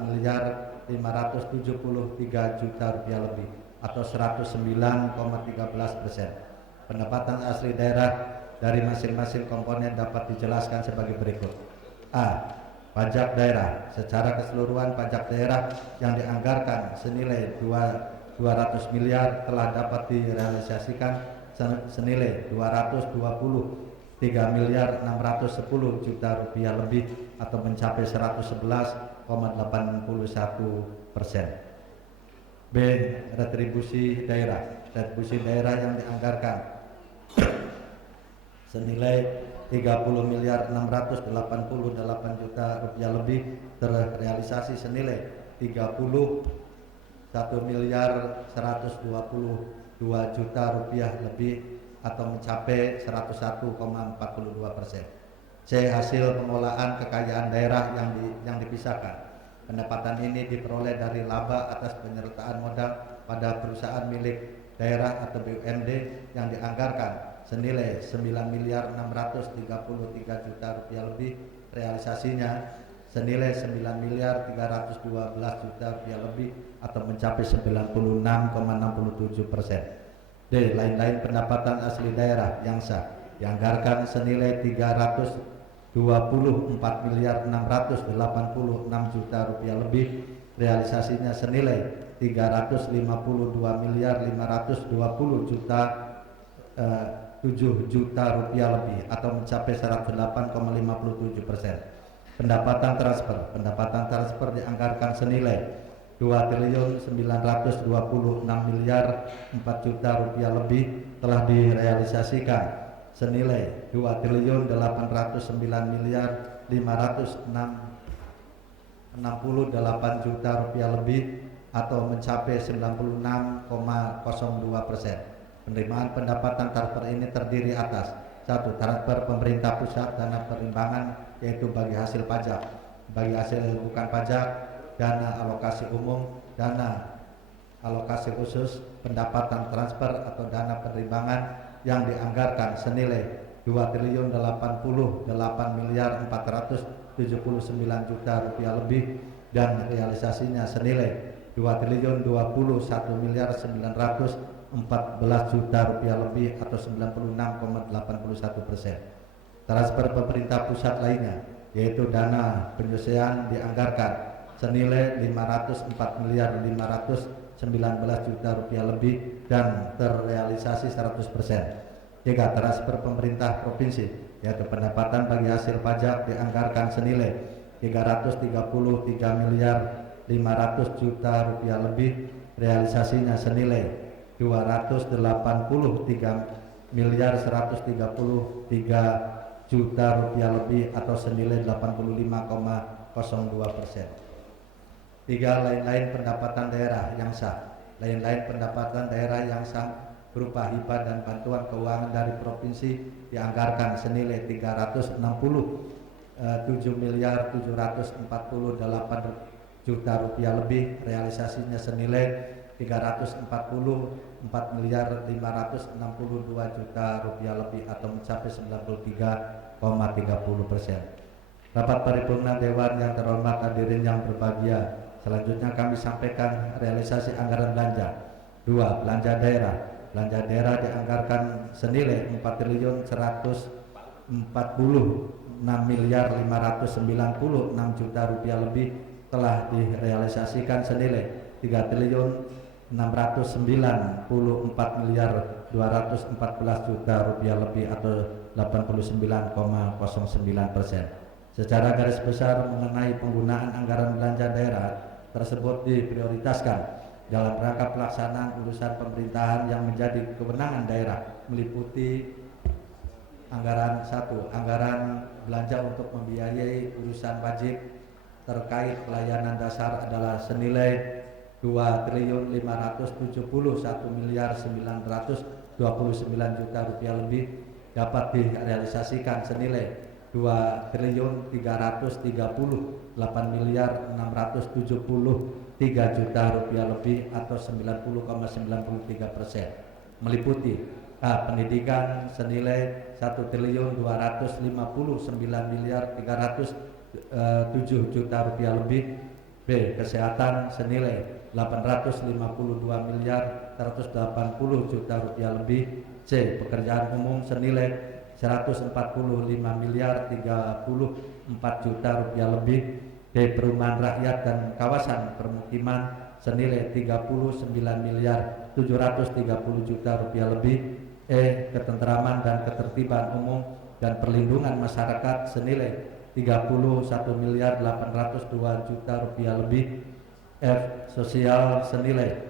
miliar 573 juta rupiah lebih atau 109,13%. Pendapatan asli daerah dari masing-masing komponen dapat dijelaskan sebagai berikut. A. Pajak daerah. Secara keseluruhan pajak daerah yang dianggarkan senilai 200 miliar telah dapat direalisasikan senilai 223 miliar 610 juta rupiah lebih atau mencapai 111,81%. B. Retribusi daerah. Retribusi daerah yang dianggarkan senilai 30 miliar 688 juta rupiah lebih terrealisasi senilai 31 miliar 122 juta rupiah lebih atau mencapai 101,42%. C. Hasil pengolahan kekayaan daerah yang dipisahkan. Pendapatan ini diperoleh dari laba atas penyertaan modal pada perusahaan milik daerah atau BUMD yang dianggarkan senilai 9 miliar 633 juta rupiah lebih, realisasinya senilai 9 miliar 312 juta rupiah lebih atau mencapai 96,67%. D. Lain-lain pendapatan asli daerah yang sah dianggarkan senilai 324 miliar 686 juta rupiah lebih, realisasinya senilai 352 miliar 520 juta 7 juta rupiah lebih atau mencapai 108,57%. Pendapatan transfer dianggarkan senilai 2.926 miliar 4 juta rupiah lebih, telah direalisasikan senilai 2.809 miliar 568 juta rupiah lebih atau mencapai 96,02%. Penerimaan pendapatan transfer ini terdiri atas 1. Transfer pemerintah pusat dana perimbangan yaitu bagi hasil pajak, bagi hasil bukan pajak, dana alokasi umum, dana alokasi khusus pendapatan transfer atau dana penerbangan yang dianggarkan senilai 2.088.479 juta rupiah lebih dan realisasinya senilai 2.021.914 juta rupiah lebih atau 96,81%. Transfer pemerintah pusat lainnya yaitu dana penyelesaian dianggarkan senilai 504.519 juta rupiah lebih dan terrealisasi 100%. 3. Transfer pemerintah provinsi yaitu pendapatan bagi hasil pajak dianggarkan senilai 333.500 juta rupiah lebih, realisasinya senilai 283.133 juta rupiah lebih atau senilai 85,02%. 3. Lain-lain pendapatan daerah yang sah. Lain-lain pendapatan daerah yang sah berupa hibah dan bantuan keuangan dari provinsi dianggarkan senilai 367.748 juta rupiah lebih, realisasinya senilai 344.562 juta rupiah lebih atau mencapai 93,30%. Rapat paripurna Dewan yang terhormat hadirin yang berbahagia, selanjutnya kami sampaikan realisasi anggaran belanja. 2. Belanja daerah. Belanja daerah dianggarkan senilai 4.146.596 juta rupiah lebih, telah direalisasikan senilai 3.694.214 juta rupiah lebih atau 89,09%. Secara garis besar mengenai penggunaan anggaran belanja daerah tersebut diprioritaskan dalam rangka pelaksanaan urusan pemerintahan yang menjadi kewenangan daerah, meliputi anggaran 1. Anggaran belanja untuk membiayai urusan wajib terkait pelayanan dasar adalah senilai 2.571.929 juta rupiah lebih, dapat direalisasikan senilai 2.338.673 juta rupiah lebih atau 90,93%, meliputi A. Pendidikan senilai 1.259.307 juta rupiah lebih. B. Kesehatan senilai 852.180 juta rupiah lebih. C. Pekerjaan umum senilai 145.034 juta rupiah lebih. D. Perumahan rakyat dan kawasan permukiman senilai 39.730 juta rupiah lebih. E. Ketentraman dan ketertiban umum dan perlindungan masyarakat senilai 31.802 juta rupiah lebih. F. Sosial senilai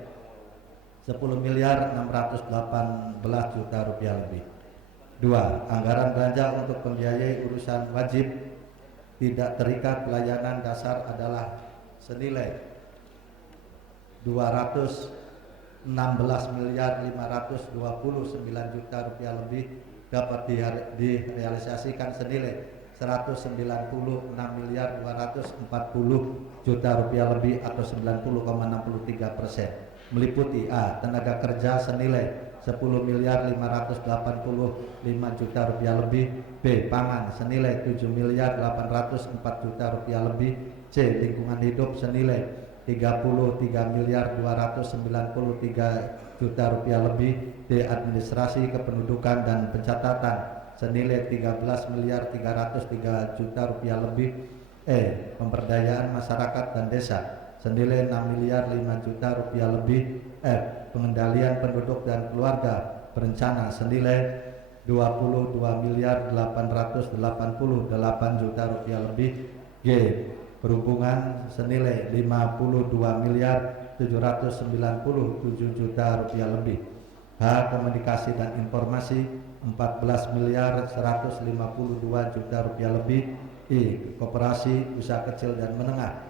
10.618 juta rupiah lebih. 2. Anggaran belanja untuk membiayai urusan wajib tidak terikat pelayanan dasar adalah senilai 216.529 juta rupiah lebih, dapat direalisasikan senilai 196.240 juta rupiah lebih atau 90,63%, meliputi A. Tenaga kerja senilai 10.585 juta rupiah lebih. B. Pangan senilai 7.804 juta rupiah lebih. C. Lingkungan hidup senilai 33.293 juta rupiah lebih. D. Administrasi kependudukan dan pencatatan senilai 13.303 juta rupiah lebih. E. Pemberdayaan masyarakat dan desa senilai 6.005 juta rupiah lebih. F. Pengendalian penduduk dan keluarga berencana senilai 22.888 juta rupiah lebih. G. Perhubungan senilai 52.797 juta rupiah lebih. H. Komunikasi dan informasi 14.152 juta rupiah lebih. I. Koperasi usaha kecil dan menengah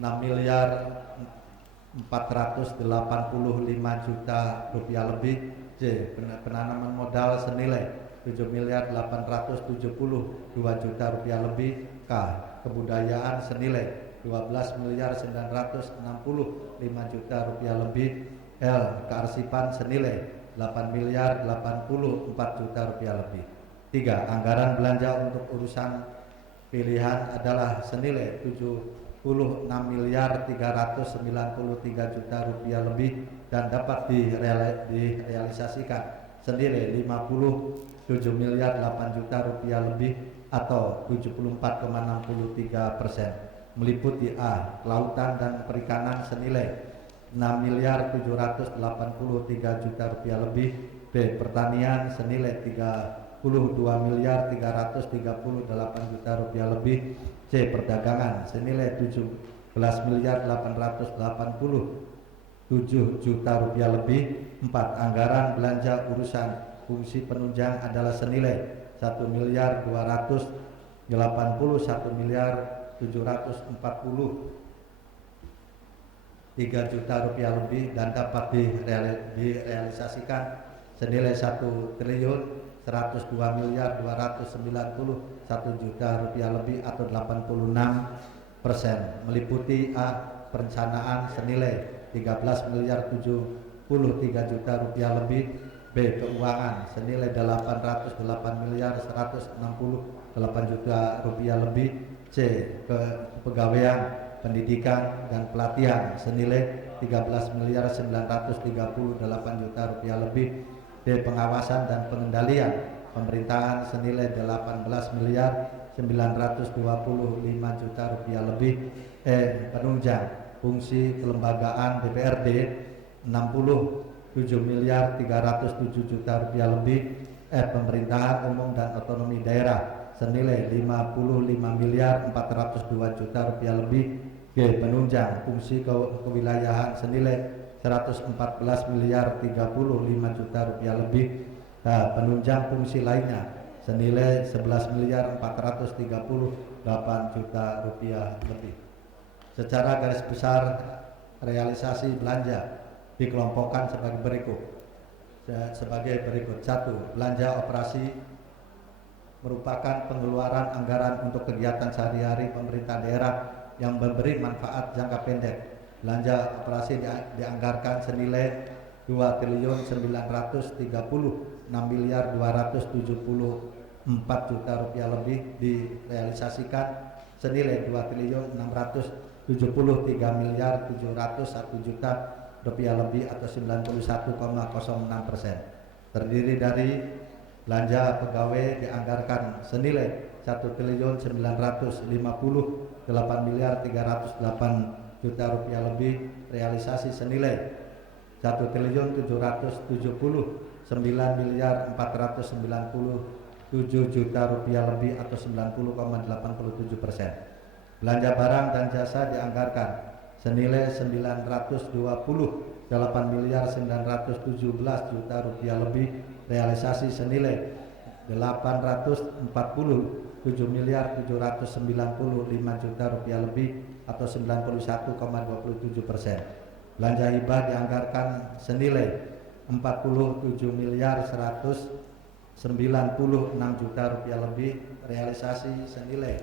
6.485 juta rupiah lebih. J. Penanaman modal senilai 7.872 juta rupiah lebih. K. Kebudayaan senilai 12.965 juta rupiah lebih. L. Kearsipan senilai 8.084 juta rupiah lebih. 3. Anggaran belanja untuk urusan pilihan adalah senilai 76.393 juta rupiah lebih dan dapat direalisasikan senilai 57.008 juta rupiah lebih atau 74,63%. Meliputi A. Kelautan dan perikanan senilai 6.783 juta rupiah lebih. B. Pertanian senilai 32.338 juta rupiah lebih. C. Perdagangan senilai 17.887 juta rupiah lebih. 4. Anggaran belanja urusan fungsi penunjang adalah senilai 1.281.743 juta rupiah lebih dan dapat direalisasikan senilai 1.102.291 juta rupiah lebih atau 86%. Meliputi A. Perencanaan senilai 13.073 juta rupiah lebih. B. Keuangan senilai 808.168 juta rupiah lebih. C. Kepegawaian, pendidikan dan pelatihan senilai 13.938 juta rupiah lebih. D. Pengawasan dan pengendalian pemerintahan senilai 18.925 juta rupiah lebih. E. Penunjang fungsi kelembagaan DPRD 67.307 juta rupiah lebih. F. Pemerintahan umum dan otonomi daerah senilai 55.402 juta rupiah lebih. G. Penunjang fungsi kewilayahan senilai 114.035 juta rupiah lebih. H. Penunjang fungsi lainnya senilai 11.438 juta rupiah lebih. Secara garis besar realisasi belanja dikelompokkan sebagai berikut. 1. Belanja operasi merupakan pengeluaran anggaran untuk kegiatan sehari-hari pemerintah daerah yang memberi manfaat jangka pendek. Belanja operasi dianggarkan senilai 2.936.274 juta rupiah lebih, direalisasikan senilai 2.673.701 juta rupiah lebih atau 91,06%. Terdiri dari belanja pegawai dianggarkan senilai 1.958.308 juta rupiah lebih, realisasi senilai 1.779.497 juta rupiah lebih atau 90,87%. Belanja barang dan jasa dianggarkan senilai 928.917 juta rupiah lebih, realisasi senilai 847.795 juta rupiah lebih atau 91,27%. Belanja hibah dianggarkan senilai 47.196 juta rupiah lebih, realisasi senilai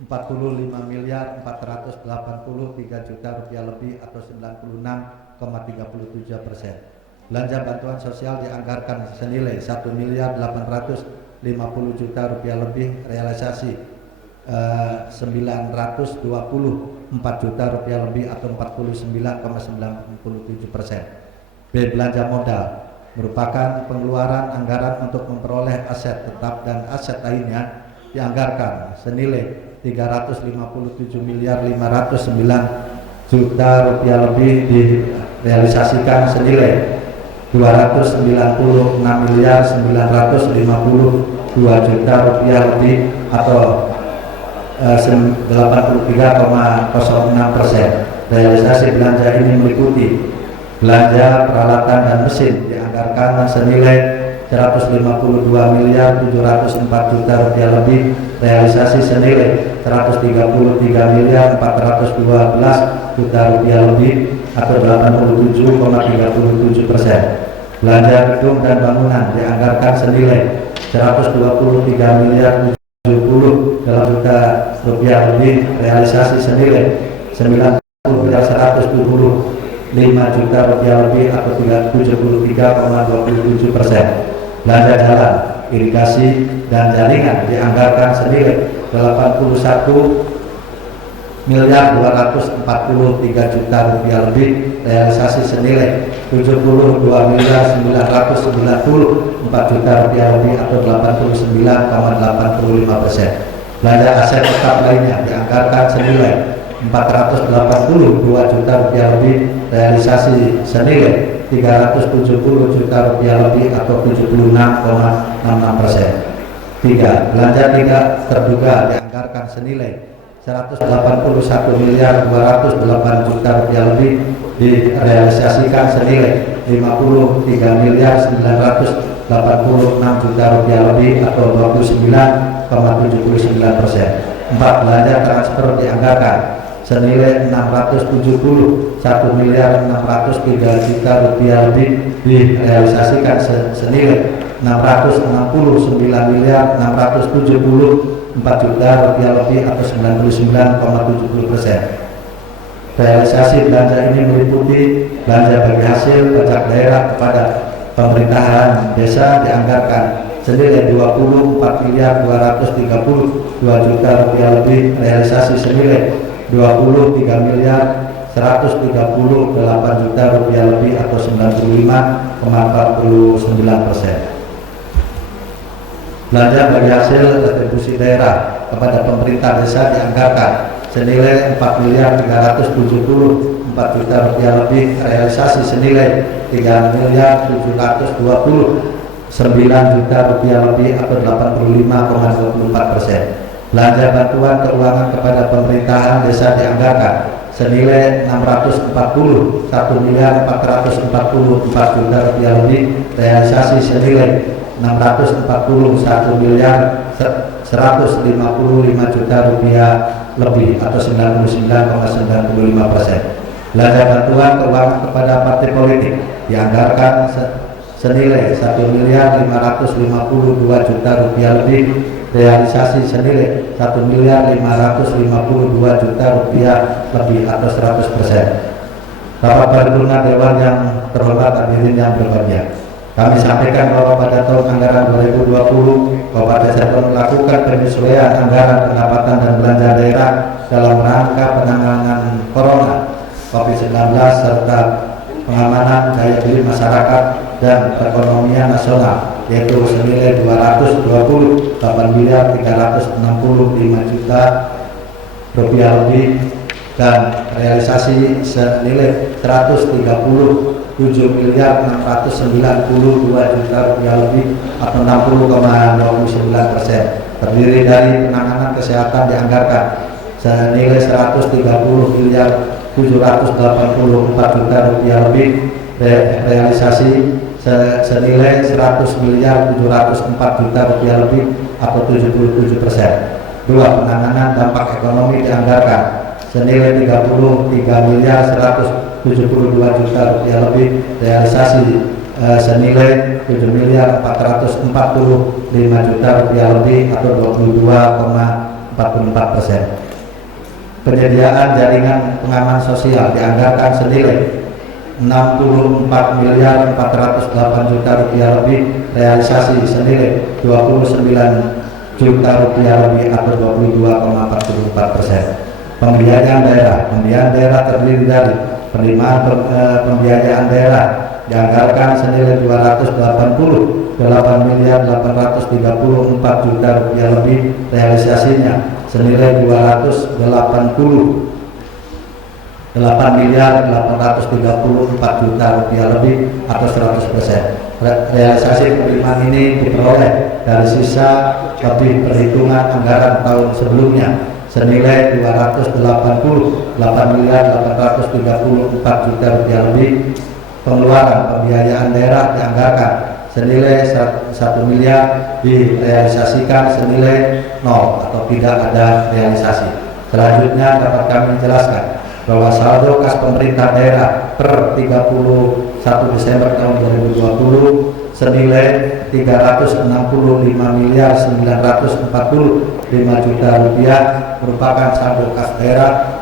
45.483 juta rupiah lebih atau 96,37%. Belanja bantuan sosial dianggarkan senilai 1.850 juta rupiah lebih, realisasi 924 juta rupiah lebih atau 49,97%. B. Belanja modal merupakan pengeluaran anggaran untuk memperoleh aset tetap dan aset lainnya, dianggarkan senilai 357.509 juta rupiah lebih, direalisasikan senilai 296.952 juta rupiah lebih atau 83,06%. Realisasi belanja ini meliputi belanja peralatan dan mesin dianggarkan senilai 152.704 juta rupiah lebih, realisasi senilai 133.412 juta rupiah lebih atau 87,37%. Belanja gedung dan bangunan dianggarkan senilai 123.070 juta rupiah lebih, realisasi senilai 175 juta rupiah lebih atau 73,27%. Belanja jalan, irigasi, dan jaringan dianggarkan senilai 81.243 juta rupiah lebih, realisasi senilai 72.994 juta rupiah lebih atau 89,85%. Belanja aset tetap lainnya dianggarkan senilai 482 juta rupiah lebih, realisasi senilai 370 juta rupiah lebih atau 76,66%. 3. Belanja tidak terduga dianggarkan senilai 181.208 juta rupiah lebih, direalisasikan senilai 53.986 juta rupiah lebih atau 29,79%. 4. Belanja transfer dianggarkan senilai 671.603 juta rupiah lebih, direalisasikan senilai 669.674 juta rupiah lebih atau 99,70%. Realisasi belanja ini meliputi belanja bagi hasil pajak daerah kepada pemerintahan desa dianggarkan senilai 24.232 juta rupiah lebih, realisasi senilai 23.138 juta rupiah lebih atau 95,49%. Belanja bagi hasil retribusi daerah kepada pemerintah desa dianggarkan senilai 4.374 juta rupiah lebih, realisasi senilai 3.729 juta rupiah lebih atau 85,24%. Belanja bantuan keuangan kepada pemerintahan desa dianggarkan senilai 641.444 juta rupiah lebih, realisasi senilai 641.155 juta rupiah lebih atau 99,95%. Belanja bantuan keuangan kepada partai politik dianggarkan senilai 1.552 juta rupiah lebih, realisasi senilai 1.552 juta rupiah lebih atau 100%. Bapak Paripurna Dewan yang terhormat, hadirin yang berbahagia, kami sampaikan bahwa pada tahun anggaran 2020 Kabupaten Cirebon melakukan penyesuaian anggaran pendapatan dan belanja daerah dalam rangka penanganan Corona COVID-19 serta pengamanan daya beli masyarakat dan perekonomian nasional, yaitu senilai 228.365 juta rupiah lebih dan realisasi senilai 137.692 juta rupiah lebih atau 60,29%. Terdiri dari penanganan kesehatan dianggarkan senilai 130.784 juta rupiah lebih, realisasi senilai 100.704 juta rupiah lebih atau 77%. 2. Penanganan dampak ekonomi dianggarkan senilai 33.172 juta rupiah lebih, realisasi senilai 7.445 juta rupiah lebih atau 22,44%. Penyediaan jaringan pengaman sosial dianggarkan senilai 64.408 juta rupiah lebih, realisasi senilai 29 juta rupiah lebih atau 22,44%. Pembiayaan daerah terdiri dari penerimaan pembiayaan daerah dianggarkan senilai 288.834 juta rupiah lebih, realisasinya senilai 288.834 juta rupiah lebih atau 100%. Realisasi penerimaan ini diperoleh dari sisa lebih perhitungan anggaran tahun sebelumnya senilai 288.834 juta rupiah lebih. Pengeluaran pembiayaan daerah dianggarkan senilai 1 miliar, direalisasikan senilai 0 atau tidak ada realisasi. Selanjutnya dapat kami jelaskan bahwa saldo kas pemerintah daerah per 31 Desember tahun 2020 senilai 365.945 juta rupiah merupakan saldo kas daerah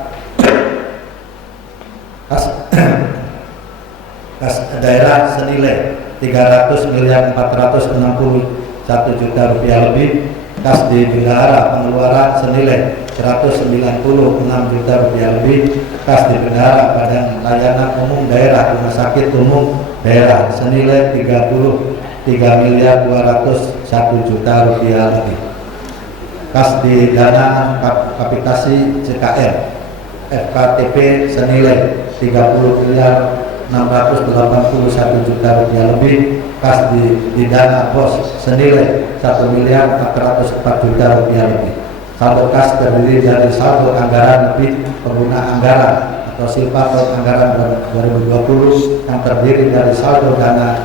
kas daerah senilai 300.461 juta rupiah lebih, kas di bendahara pengeluaran senilai 196 juta rupiah lebih, kas di bendahara badan layanan umum daerah rumah sakit umum daerah senilai 33.201 juta rupiah lebih, kas di dana kapitasi CKR FKTP senilai 30.681 juta rupiah lebih, kas di dana BOS senilai 1.404 juta rupiah lebih. Saldo kas terdiri dari saldo anggaran lebih pengguna anggaran atau simpanan anggaran 2020 yang terdiri dari saldo dana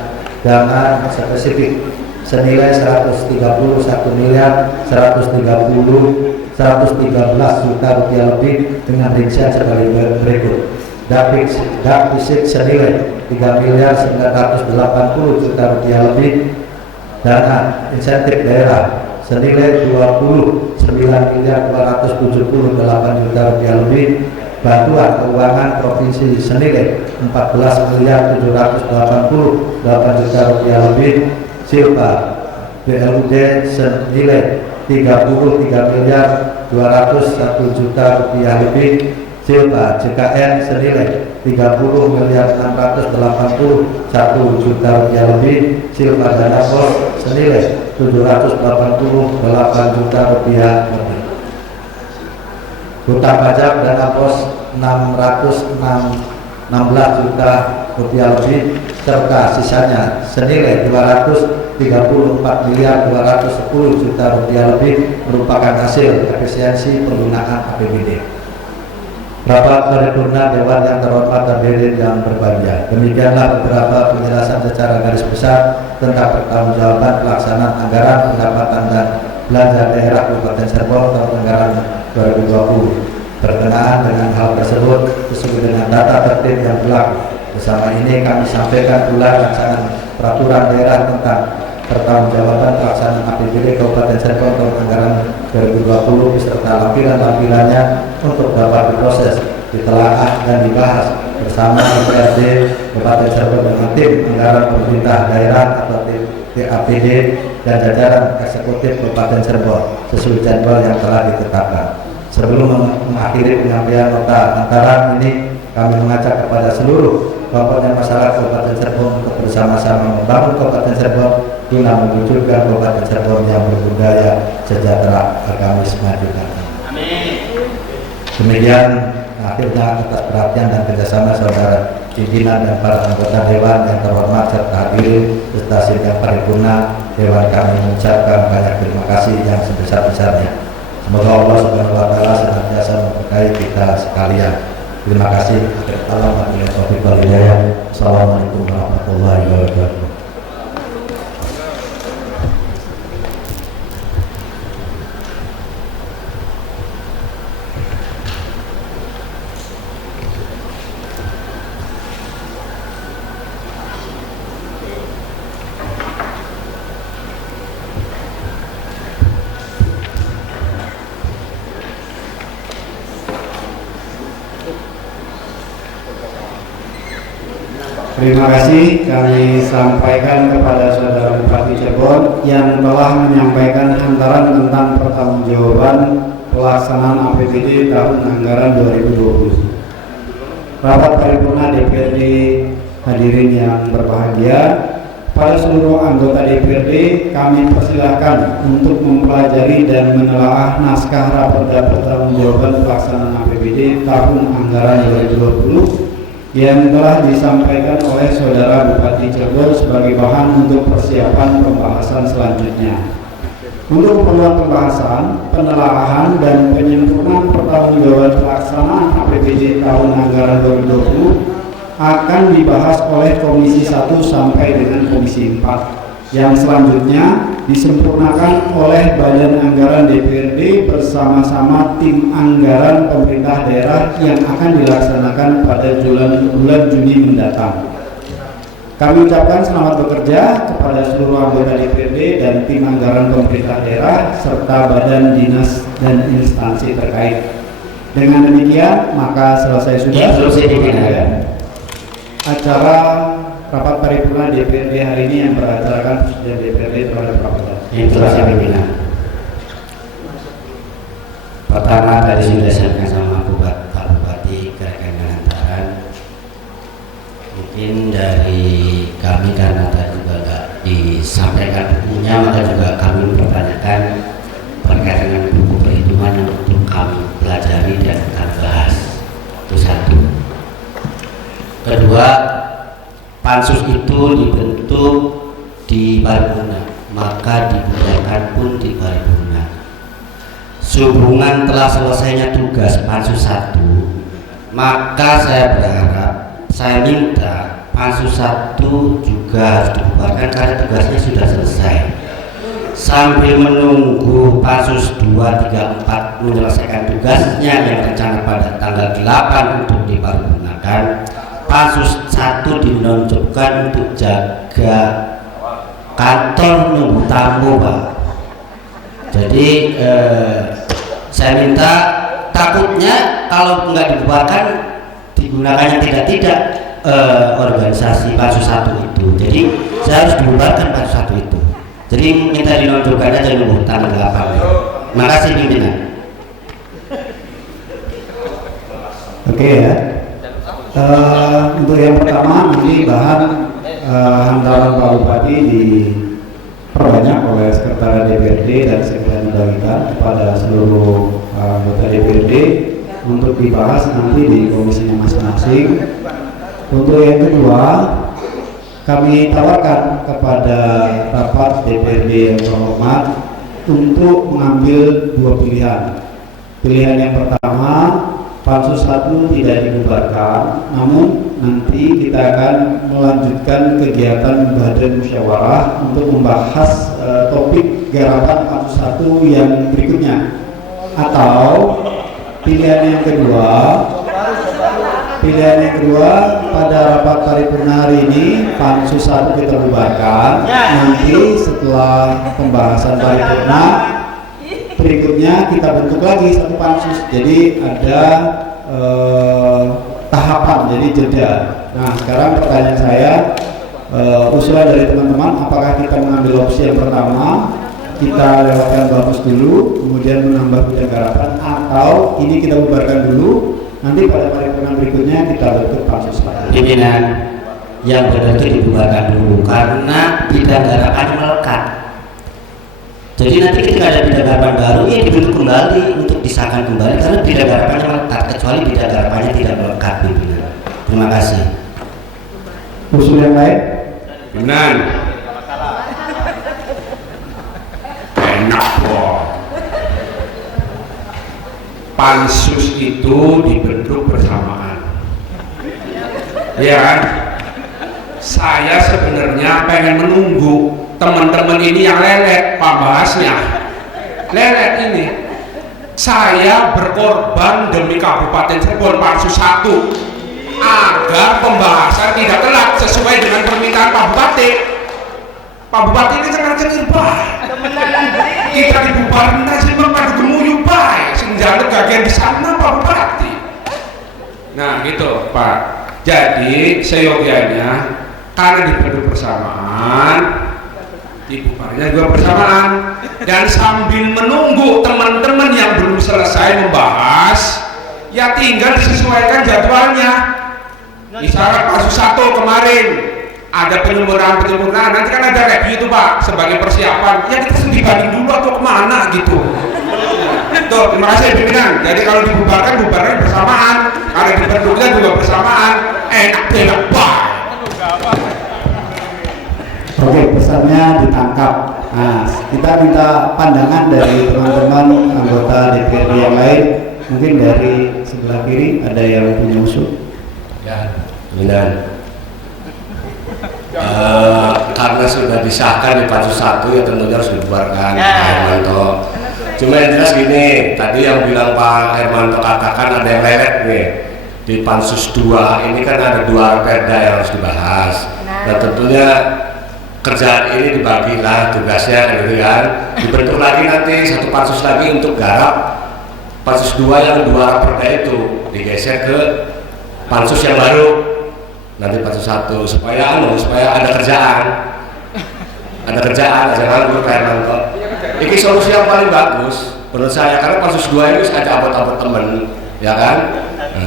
spesifik senilai 113 juta rupiah lebih dengan rincian sebagai berikut. Defisit senilai 3.980 juta rupiah lebih, dana insentif daerah senilai 29.278 juta rupiah lebih, bantuan keuangan provinsi senilai 14.788 juta rupiah lebih, silpa BLUD senilai 33.201 juta rupiah lebih, silpa JKN senilai 30.681 juta rupiah lebih, silpa dana BOS senilai 788 juta rupiah lebih. Hutang pajak dana BOS 616 juta rupiah lebih, serta sisanya senilai 234.210 juta rupiah lebih merupakan hasil efisiensi penggunaan APBD. Rapat paripurna Dewan yang terhormat hadirin yang berbahagia, demikianlah beberapa penjelasan secara garis besar tentang pertanggungjawaban pelaksanaan anggaran pendapatan dan belanja daerah Kabupaten Cirebon tahun anggaran 2020. Berkenaan dengan hal tersebut sesuai dengan data tertib yang berlaku, bersama ini kami sampaikan pula rancangan peraturan daerah tentang pertanggungjawaban pelaksanaan APBD Kabupaten Cirebon tahun anggaran 2020 beserta lampiran-lampirannya untuk dapat diproses, ditelaah dan dibahas bersama DPRD Kabupaten Cirebon dengan tim anggaran pemerintah daerah atau TAPD dan jajaran eksekutif Kabupaten Cirebon sesuai jadwal yang telah ditetapkan. Sebelum mengakhiri penyampaian nota antara ini, kami mengajak kepada seluruh komponen masyarakat Kabupaten Cirebon untuk bersama-sama membangun Kabupaten Cirebon guna mewujudkan Kabupaten Cirebon yang berbudaya, sejahtera, agamis, maju. Amin. Demikian akhirnya atas perhatian dan kerjasama saudara pimpinan dan para anggota Dewan yang terhormat serta hadirin serta sidang paripurna Dewan, kami mengucapkan banyak terima kasih yang sebesar-besarnya. Semoga Allah Subhanahu wa taala senantiasa memberkahi kita sekalian. Terima kasih. Assalamualaikum warahmatullahi wabarakatuh. Terima kasih kami sampaikan kepada Saudara Bupati Cirebon yang telah menyampaikan hantaran tentang pertanggungjawaban pelaksanaan APBD tahun anggaran 2020. Rapat paripurna DPRD hadirin yang berbahagia, pada seluruh anggota DPRD kami persilahkan untuk mempelajari dan menelaah naskah raperda pertanggungjawaban pelaksanaan APBD tahun anggaran 2020 yang telah disampaikan oleh Saudara Bupati Cirebon sebagai bahan untuk persiapan pembahasan selanjutnya. Untuk keperluan pembahasan, penelaahan dan penyempurnaan pertanggungjawaban pelaksanaan APBD tahun anggaran 2020 akan dibahas oleh Komisi 1 sampai dengan Komisi 4 yang selanjutnya disempurnakan oleh Badan Anggaran DPRD bersama-sama tim anggaran pemerintah daerah yang akan dilaksanakan pada bulan Juni mendatang. Kami ucapkan selamat bekerja kepada seluruh anggota DPRD dan tim anggaran pemerintah daerah serta badan dinas dan instansi terkait. Dengan demikian maka selesai sudah acara rapat paripurna DPRD hari ini yang beracarkan Presiden DPRD terhadap rapat. Instruksi pimpinan. Pertama tadi sudah disampaikan sama Pak Bupati Kerekan Hantaran. Mungkin dari kami karena tadi juga nggak disampaikan bukunya, maka juga kami mempertanyakan terkait dengan buku perhitungan yang untuk kami pelajari dan kami bahas. Itu satu. Kedua, pansus itu dibentuk di paripurna, maka dibubarkan pun di paripurna. Sehubungan telah selesainya tugas pansus 1, maka saya berharap, saya minta pansus 1 juga harus dibubarkan karena tugasnya sudah selesai. Sambil menunggu pansus 2, 3, 4 menyelesaikan tugasnya yang rencana pada tanggal 8 untuk diparipurnakan, pansus 1 dinonjolkan untuk jaga kantor nunggu tamu, Pak. Jadi saya minta, takutnya kalau nggak dibubarkan digunakan yang tidak organisasi pansus 1 itu. Jadi saya harus dibubarkan pansus 1 itu. Jadi minta dinonjolkan aja nunggu tanggal 8. Makasih pimpinan. Oke ya. Untuk yang pertama nanti bahan hantaran Pak Bupati diperbanyak oleh Sekretariat DPRD dan segera dibagikan kepada seluruh anggota DPRD untuk dibahas nanti di komisinya masing-masing. Untuk yang kedua, kami tawarkan kepada rapat DPRD yang terhormat untuk mengambil dua pilihan. Pilihan yang pertama, pansus 1 tidak dibubarkan, namun nanti kita akan melanjutkan kegiatan badan musyawarah untuk membahas topik garapan pansus 1 yang berikutnya. Atau pilihan yang kedua pada rapat paripurna hari ini pansus 1 kita bubarkan. Nanti setelah pembahasan paripurna berikutnya kita bentuk lagi satu pansus. Jadi ada tahapan, jadi jeda. Nah sekarang pertanyaan saya, usulan dari teman-teman, apakah kita mengambil opsi yang pertama, kita lewatkan bamus dulu, kemudian menambah bidang garapan, atau ini kita bubarkan dulu, nanti pada paripurna berikutnya kita bentuk pansus lagi. Pimpinan, yang benar itu dibubarkan dulu karena bidang garapan melekat. Jadi nanti ketika ada bidang garapan baru, ya dibentuk kembali untuk disahkan kembali karena bidang garapannya melekat, kecuali bidang garapannya tidak melekat, pimpinan. Terima kasih. Usul yang lain? Pimpinan. Enak kok. Pansus itu dibentuk bersamaan. Ya kan? Saya sebenarnya pengen menunggu teman-teman ini yang lelet pembahasnya. Lelet ini. Saya berkorban demi Kabupaten Cirebon pansus 1 agar pembahasan tidak telat sesuai dengan permintaan Pak Bupati. Pak Bupati ini cengar-cengir baik. Kita dibubarin aja memang gemuyu baik. Senjata gagian di sana Pak Bupati. Nah gitu Pak. Jadi seyogianya karena dibentuk bersamaan, dibubarnya juga bersamaan, dan sambil menunggu teman-teman yang belum selesai membahas, ya tinggal disesuaikan jadwalnya. Misalnya pansus 1 kemarin ada penyempurnaan, nanti kan ada review itu Pak sebagai persiapan. Ya kita dibanding dulu atau kemana gitu. Tuh, terima kasih pimpinan. Jadi kalau dibubarkan, bubarkan bersamaan. Kalau dibentuknya juga bersamaan. Enak banget Pak. Oke, pesannya ditangkap. Nah, kita minta pandangan dari teman-teman anggota DPRD yang lain. Mungkin dari sebelah kiri ada yang punya usul. Ya, pimpinan. Karena sudah disahkan di pansus 1 ya tentunya harus dibubarkan Pak Hermanto. Cuma yang jelas gini, tadi yang bilang Pak Hermanto katakan ada yang lelet nih di pansus 2 ini kan ada 2 perda yang harus dibahas. Nah tentunya kerjaan ini dibagilah tugasnya gitu kan, dibentuk lagi nanti satu pansus lagi untuk garap pansus 2 yang 2 raperda itu digeser ke pansus yang baru nanti pansus 1 supaya ada kerjaan aja nganggur Pak Hermanto. Ini solusi yang paling bagus menurut saya, karena pansus 2 itu ada abot-abot temen ya kan,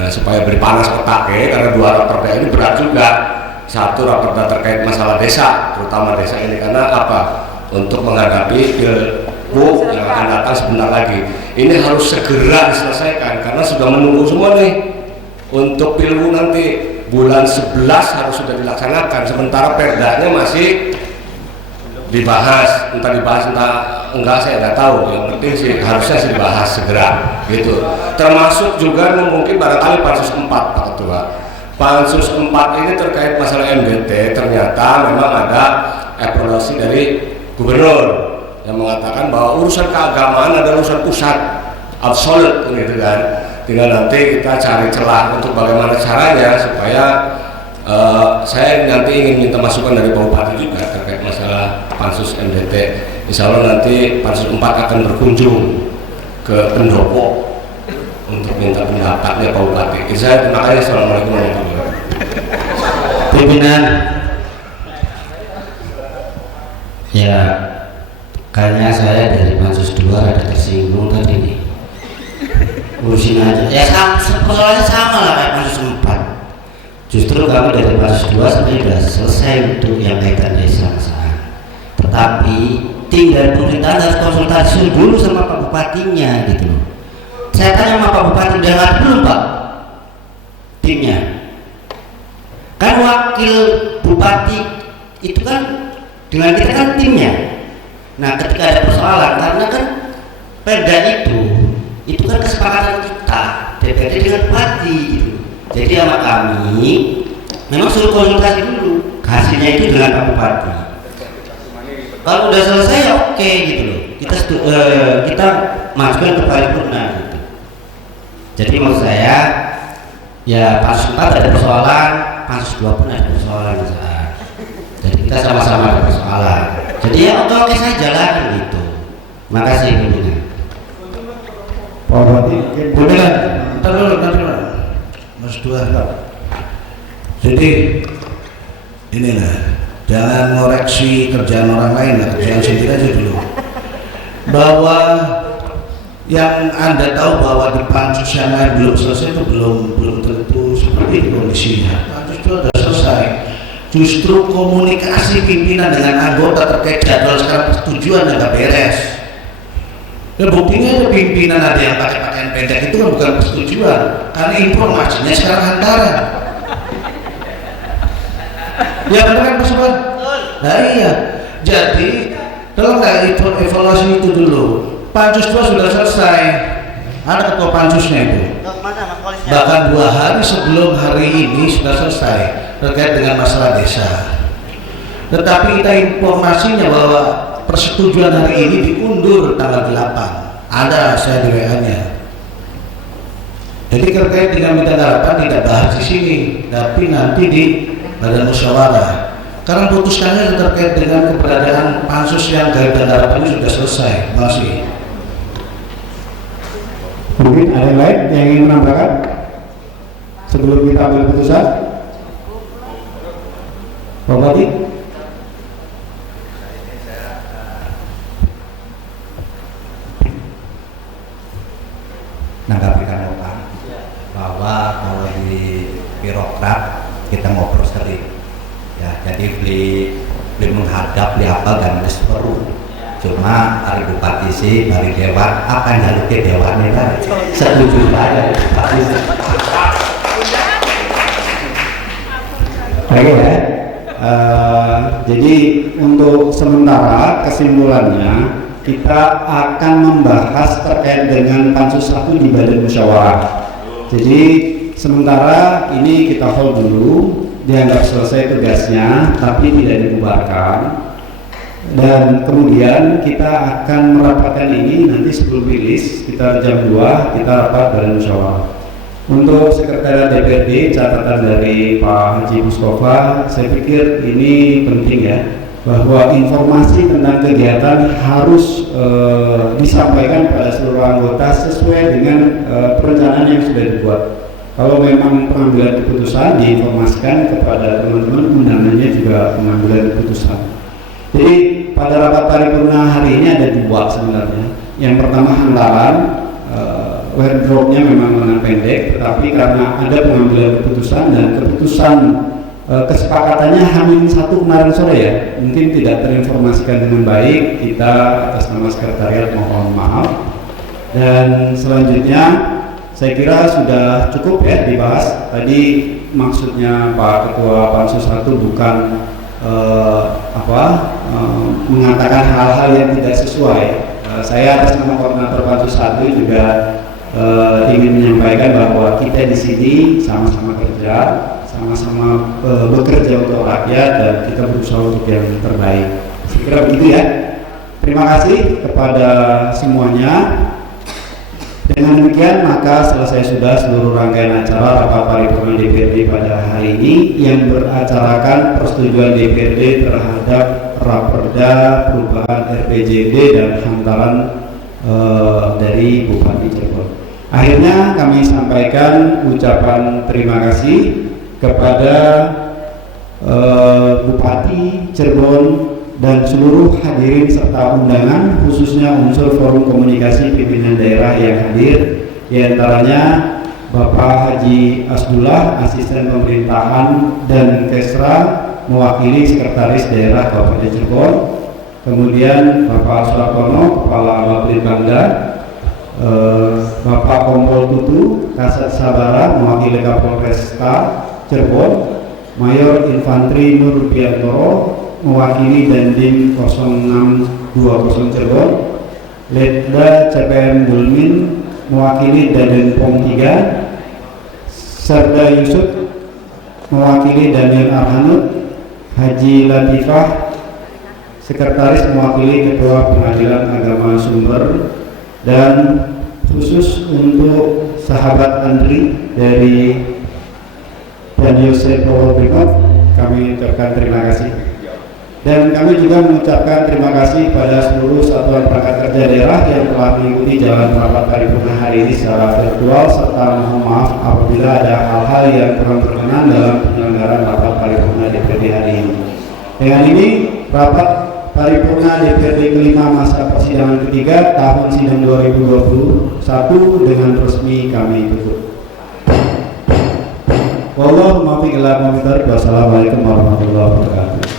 supaya beri panas otak ya, karena 2 raperda ini berat juga. 1 raperda terkait masalah desa, terutama desa ini, karena apa? Untuk menghadapi pilgub yang akan datang sebentar lagi. Ini harus segera diselesaikan karena sudah menunggu semua nih. Untuk pilgub nanti bulan 11 harus sudah dilaksanakan, sementara perdanya masih dibahas, entah enggak saya nggak tahu. Yang penting sih harusnya sih dibahas segera gitu. Termasuk juga mungkin barangkali pansus 4 Pak Ketua. Pansus 4 ini terkait masalah MDT, ternyata memang ada evaluasi dari gubernur yang mengatakan bahwa urusan keagamaan adalah urusan pusat, absolut gitu kan. Tinggal nanti kita cari celah untuk bagaimana caranya supaya saya nanti ingin minta masukan dari Pak Bupati juga terkait masalah pansus MDT. Insya Allah nanti pansus 4 akan berkunjung ke pendopo untuk minta pendapatnya Pak Bupati. Saya terima kasih. Assalamualaikum warahmatullahi wabarakatuh. Pimpinan, ya kayaknya saya dari pansus 2 ada tersinggung tadi nih. Urusin aja, ya persoalannya sama lah kayak pansus 4. Justru kami dari pansus 2 sebenarnya sudah selesai untuk yang kaitan desa masalah. Tetapi tim dari pemerintahan harus konsultasi dulu sama Pak Bupatinya gitu loh. Saya tanya sama Pak Bupati, udah nggak belum Pak timnya? Kan wakil bupati itu kan dengan kita kan timnya. Nah ketika ada persoalan, karena kan perda itu kan kesepakatan kita DPRD dengan bupati gitu. Jadi sama kami memang suruh konsultasi dulu, hasilnya itu dengan Pak Bupati. Kalau udah selesai ya oke gitu loh. Kita masukkan ke paripurna gitu. Jadi maksud saya ya pansus 4 ada persoalan, pansus 2 pun ada persoalan misalnya. Jadi kita sama-sama ada persoalan. Jadi ya oke saja lah gitu. Makasih pimpinan. Pak Bupati, pimpinan, ntar dulu. Mas 2. Jadi inilah, jangan ngoreksi kerjaan orang lain lah, kerjaan sendiri aja dulu. Bahwa yang Anda tahu bahwa di pansus yang lain belum selesai itu belum tentu seperti itu kondisinya. Pansus itu sudah selesai. Justru komunikasi pimpinan dengan anggota terkait jadwal sekarang persetujuan yang nggak beres. Ya buktinya ada pimpinan ada yang pakai pakaian pendek itu kan bukan persetujuan, karena informasinya sekarang hantaran. Ya benar kan Mas Bud? Nah iya. Jadi kalau nggak evaluasi itu dulu. Pansus 2 sudah selesai, ada ketua pansusnya itu. Bahkan 2 hari sebelum hari ini sudah selesai terkait dengan masalah desa. Tetapi kita informasinya bahwa persetujuan hari ini diundur tanggal 8. Ada saya di WA-nya. Jadi terkait dengan minta harapan tidak bahas di sini, tapi nanti di badan musyawarah. Karena putuskannya terkait dengan keberadaan pansus yang gagasan harapan ini sudah selesai. Masih. mungkin ada yang lain yang ingin menambahkan sebelum kita ambil keputusan? Pak Bupati? Nanggapikan Pak bahwa kalau di birokrat kita ngobrol sering ya, jadi beli menghadap beli apa dan perlu. Cuma hari bupati sih dari dewan akan jalur ke dewannya kan setuju aja bupati. Oke ya. Jadi untuk sementara kesimpulannya kita akan membahas terkait dengan pansus 1 di badan musyawarah. Jadi sementara ini kita hold dulu, dianggap selesai tugasnya tapi tidak dibubarkan. Dan kemudian kita akan merapatkan ini nanti sebelum rilis, kita jam 2 kita rapat badan musyawarah. Untuk sekretariat DPRD, catatan dari Pak Haji Mustafa, saya pikir ini penting ya, bahwa informasi tentang kegiatan harus disampaikan pada seluruh anggota sesuai dengan perencanaan yang sudah dibuat. Kalau memang pengambilan keputusan, diinformasikan kepada teman-teman, undangannya juga pengambilan keputusan. Jadi pada rapat paripurna hari ini ada dua sebenarnya. Yang pertama hantaran, wardrobe-nya memang lengan pendek, tetapi karena ada pengambilan keputusan dan keputusan kesepakatannya H-1 kemarin sore ya, mungkin tidak terinformasikan dengan baik, kita atas nama sekretariat mohon maaf. Dan selanjutnya saya kira sudah cukup ya dibahas. Tadi maksudnya Pak Ketua Pansus 1 bukan mengatakan hal-hal yang tidak sesuai. Saya atas nama koordinator Pansus 1 juga ingin menyampaikan bahwa kita di sini sama-sama kerja, sama-sama bekerja untuk rakyat dan kita berusaha untuk yang terbaik. Saya kira begitu ya. Terima kasih kepada semuanya. Dengan demikian maka selesai sudah seluruh rangkaian acara rapat paripurna DPRD pada hari ini yang beracarakan persetujuan DPRD terhadap Raperda perubahan RPJMD dan hantaran dari Bupati Cirebon. Akhirnya kami sampaikan ucapan terima kasih kepada Bupati Cirebon dan seluruh hadirin serta undangan, khususnya unsur forum komunikasi pimpinan daerah yang hadir, diantaranya Bapak Haji Asdullah, Asisten Pemerintahan dan Kesra, mewakili Sekretaris Daerah Kabupaten Cirebon, kemudian Bapak Sulakono, Kepala Bapelin Bangda, Bapak Kompol Tutu, Kasat Sabara, mewakili Kapolresta Cirebon, Mayor Infantri Nur Biantoro, mewakili Dandim 0620 Cirebon, Letda CPM Bulmin, mewakili Dandim Pom 3, Serda Yusuf, mewakili Daniel Arhanut, Haji Latifah, Sekretaris mewakili Ketua Pengadilan Agama Sumber, dan khusus untuk sahabat Andri dari Dan Yosef Power Brimob, kami ucapkan terima kasih. Dan kami juga mengucapkan terima kasih pada seluruh satuan perangkat kerja daerah yang telah mengikuti jalan rapat paripurna hari ini secara virtual, serta mohon maaf apabila ada hal-hal yang kurang berkenan dalam penyelenggaraan rapat paripurna DPRD hari ini. Dengan ini rapat paripurna DPRD kelima masa persidangan ketiga tahun sidang 2021 dengan resmi kami tutup. Wassalamualaikum warahmatullahi wabarakatuh.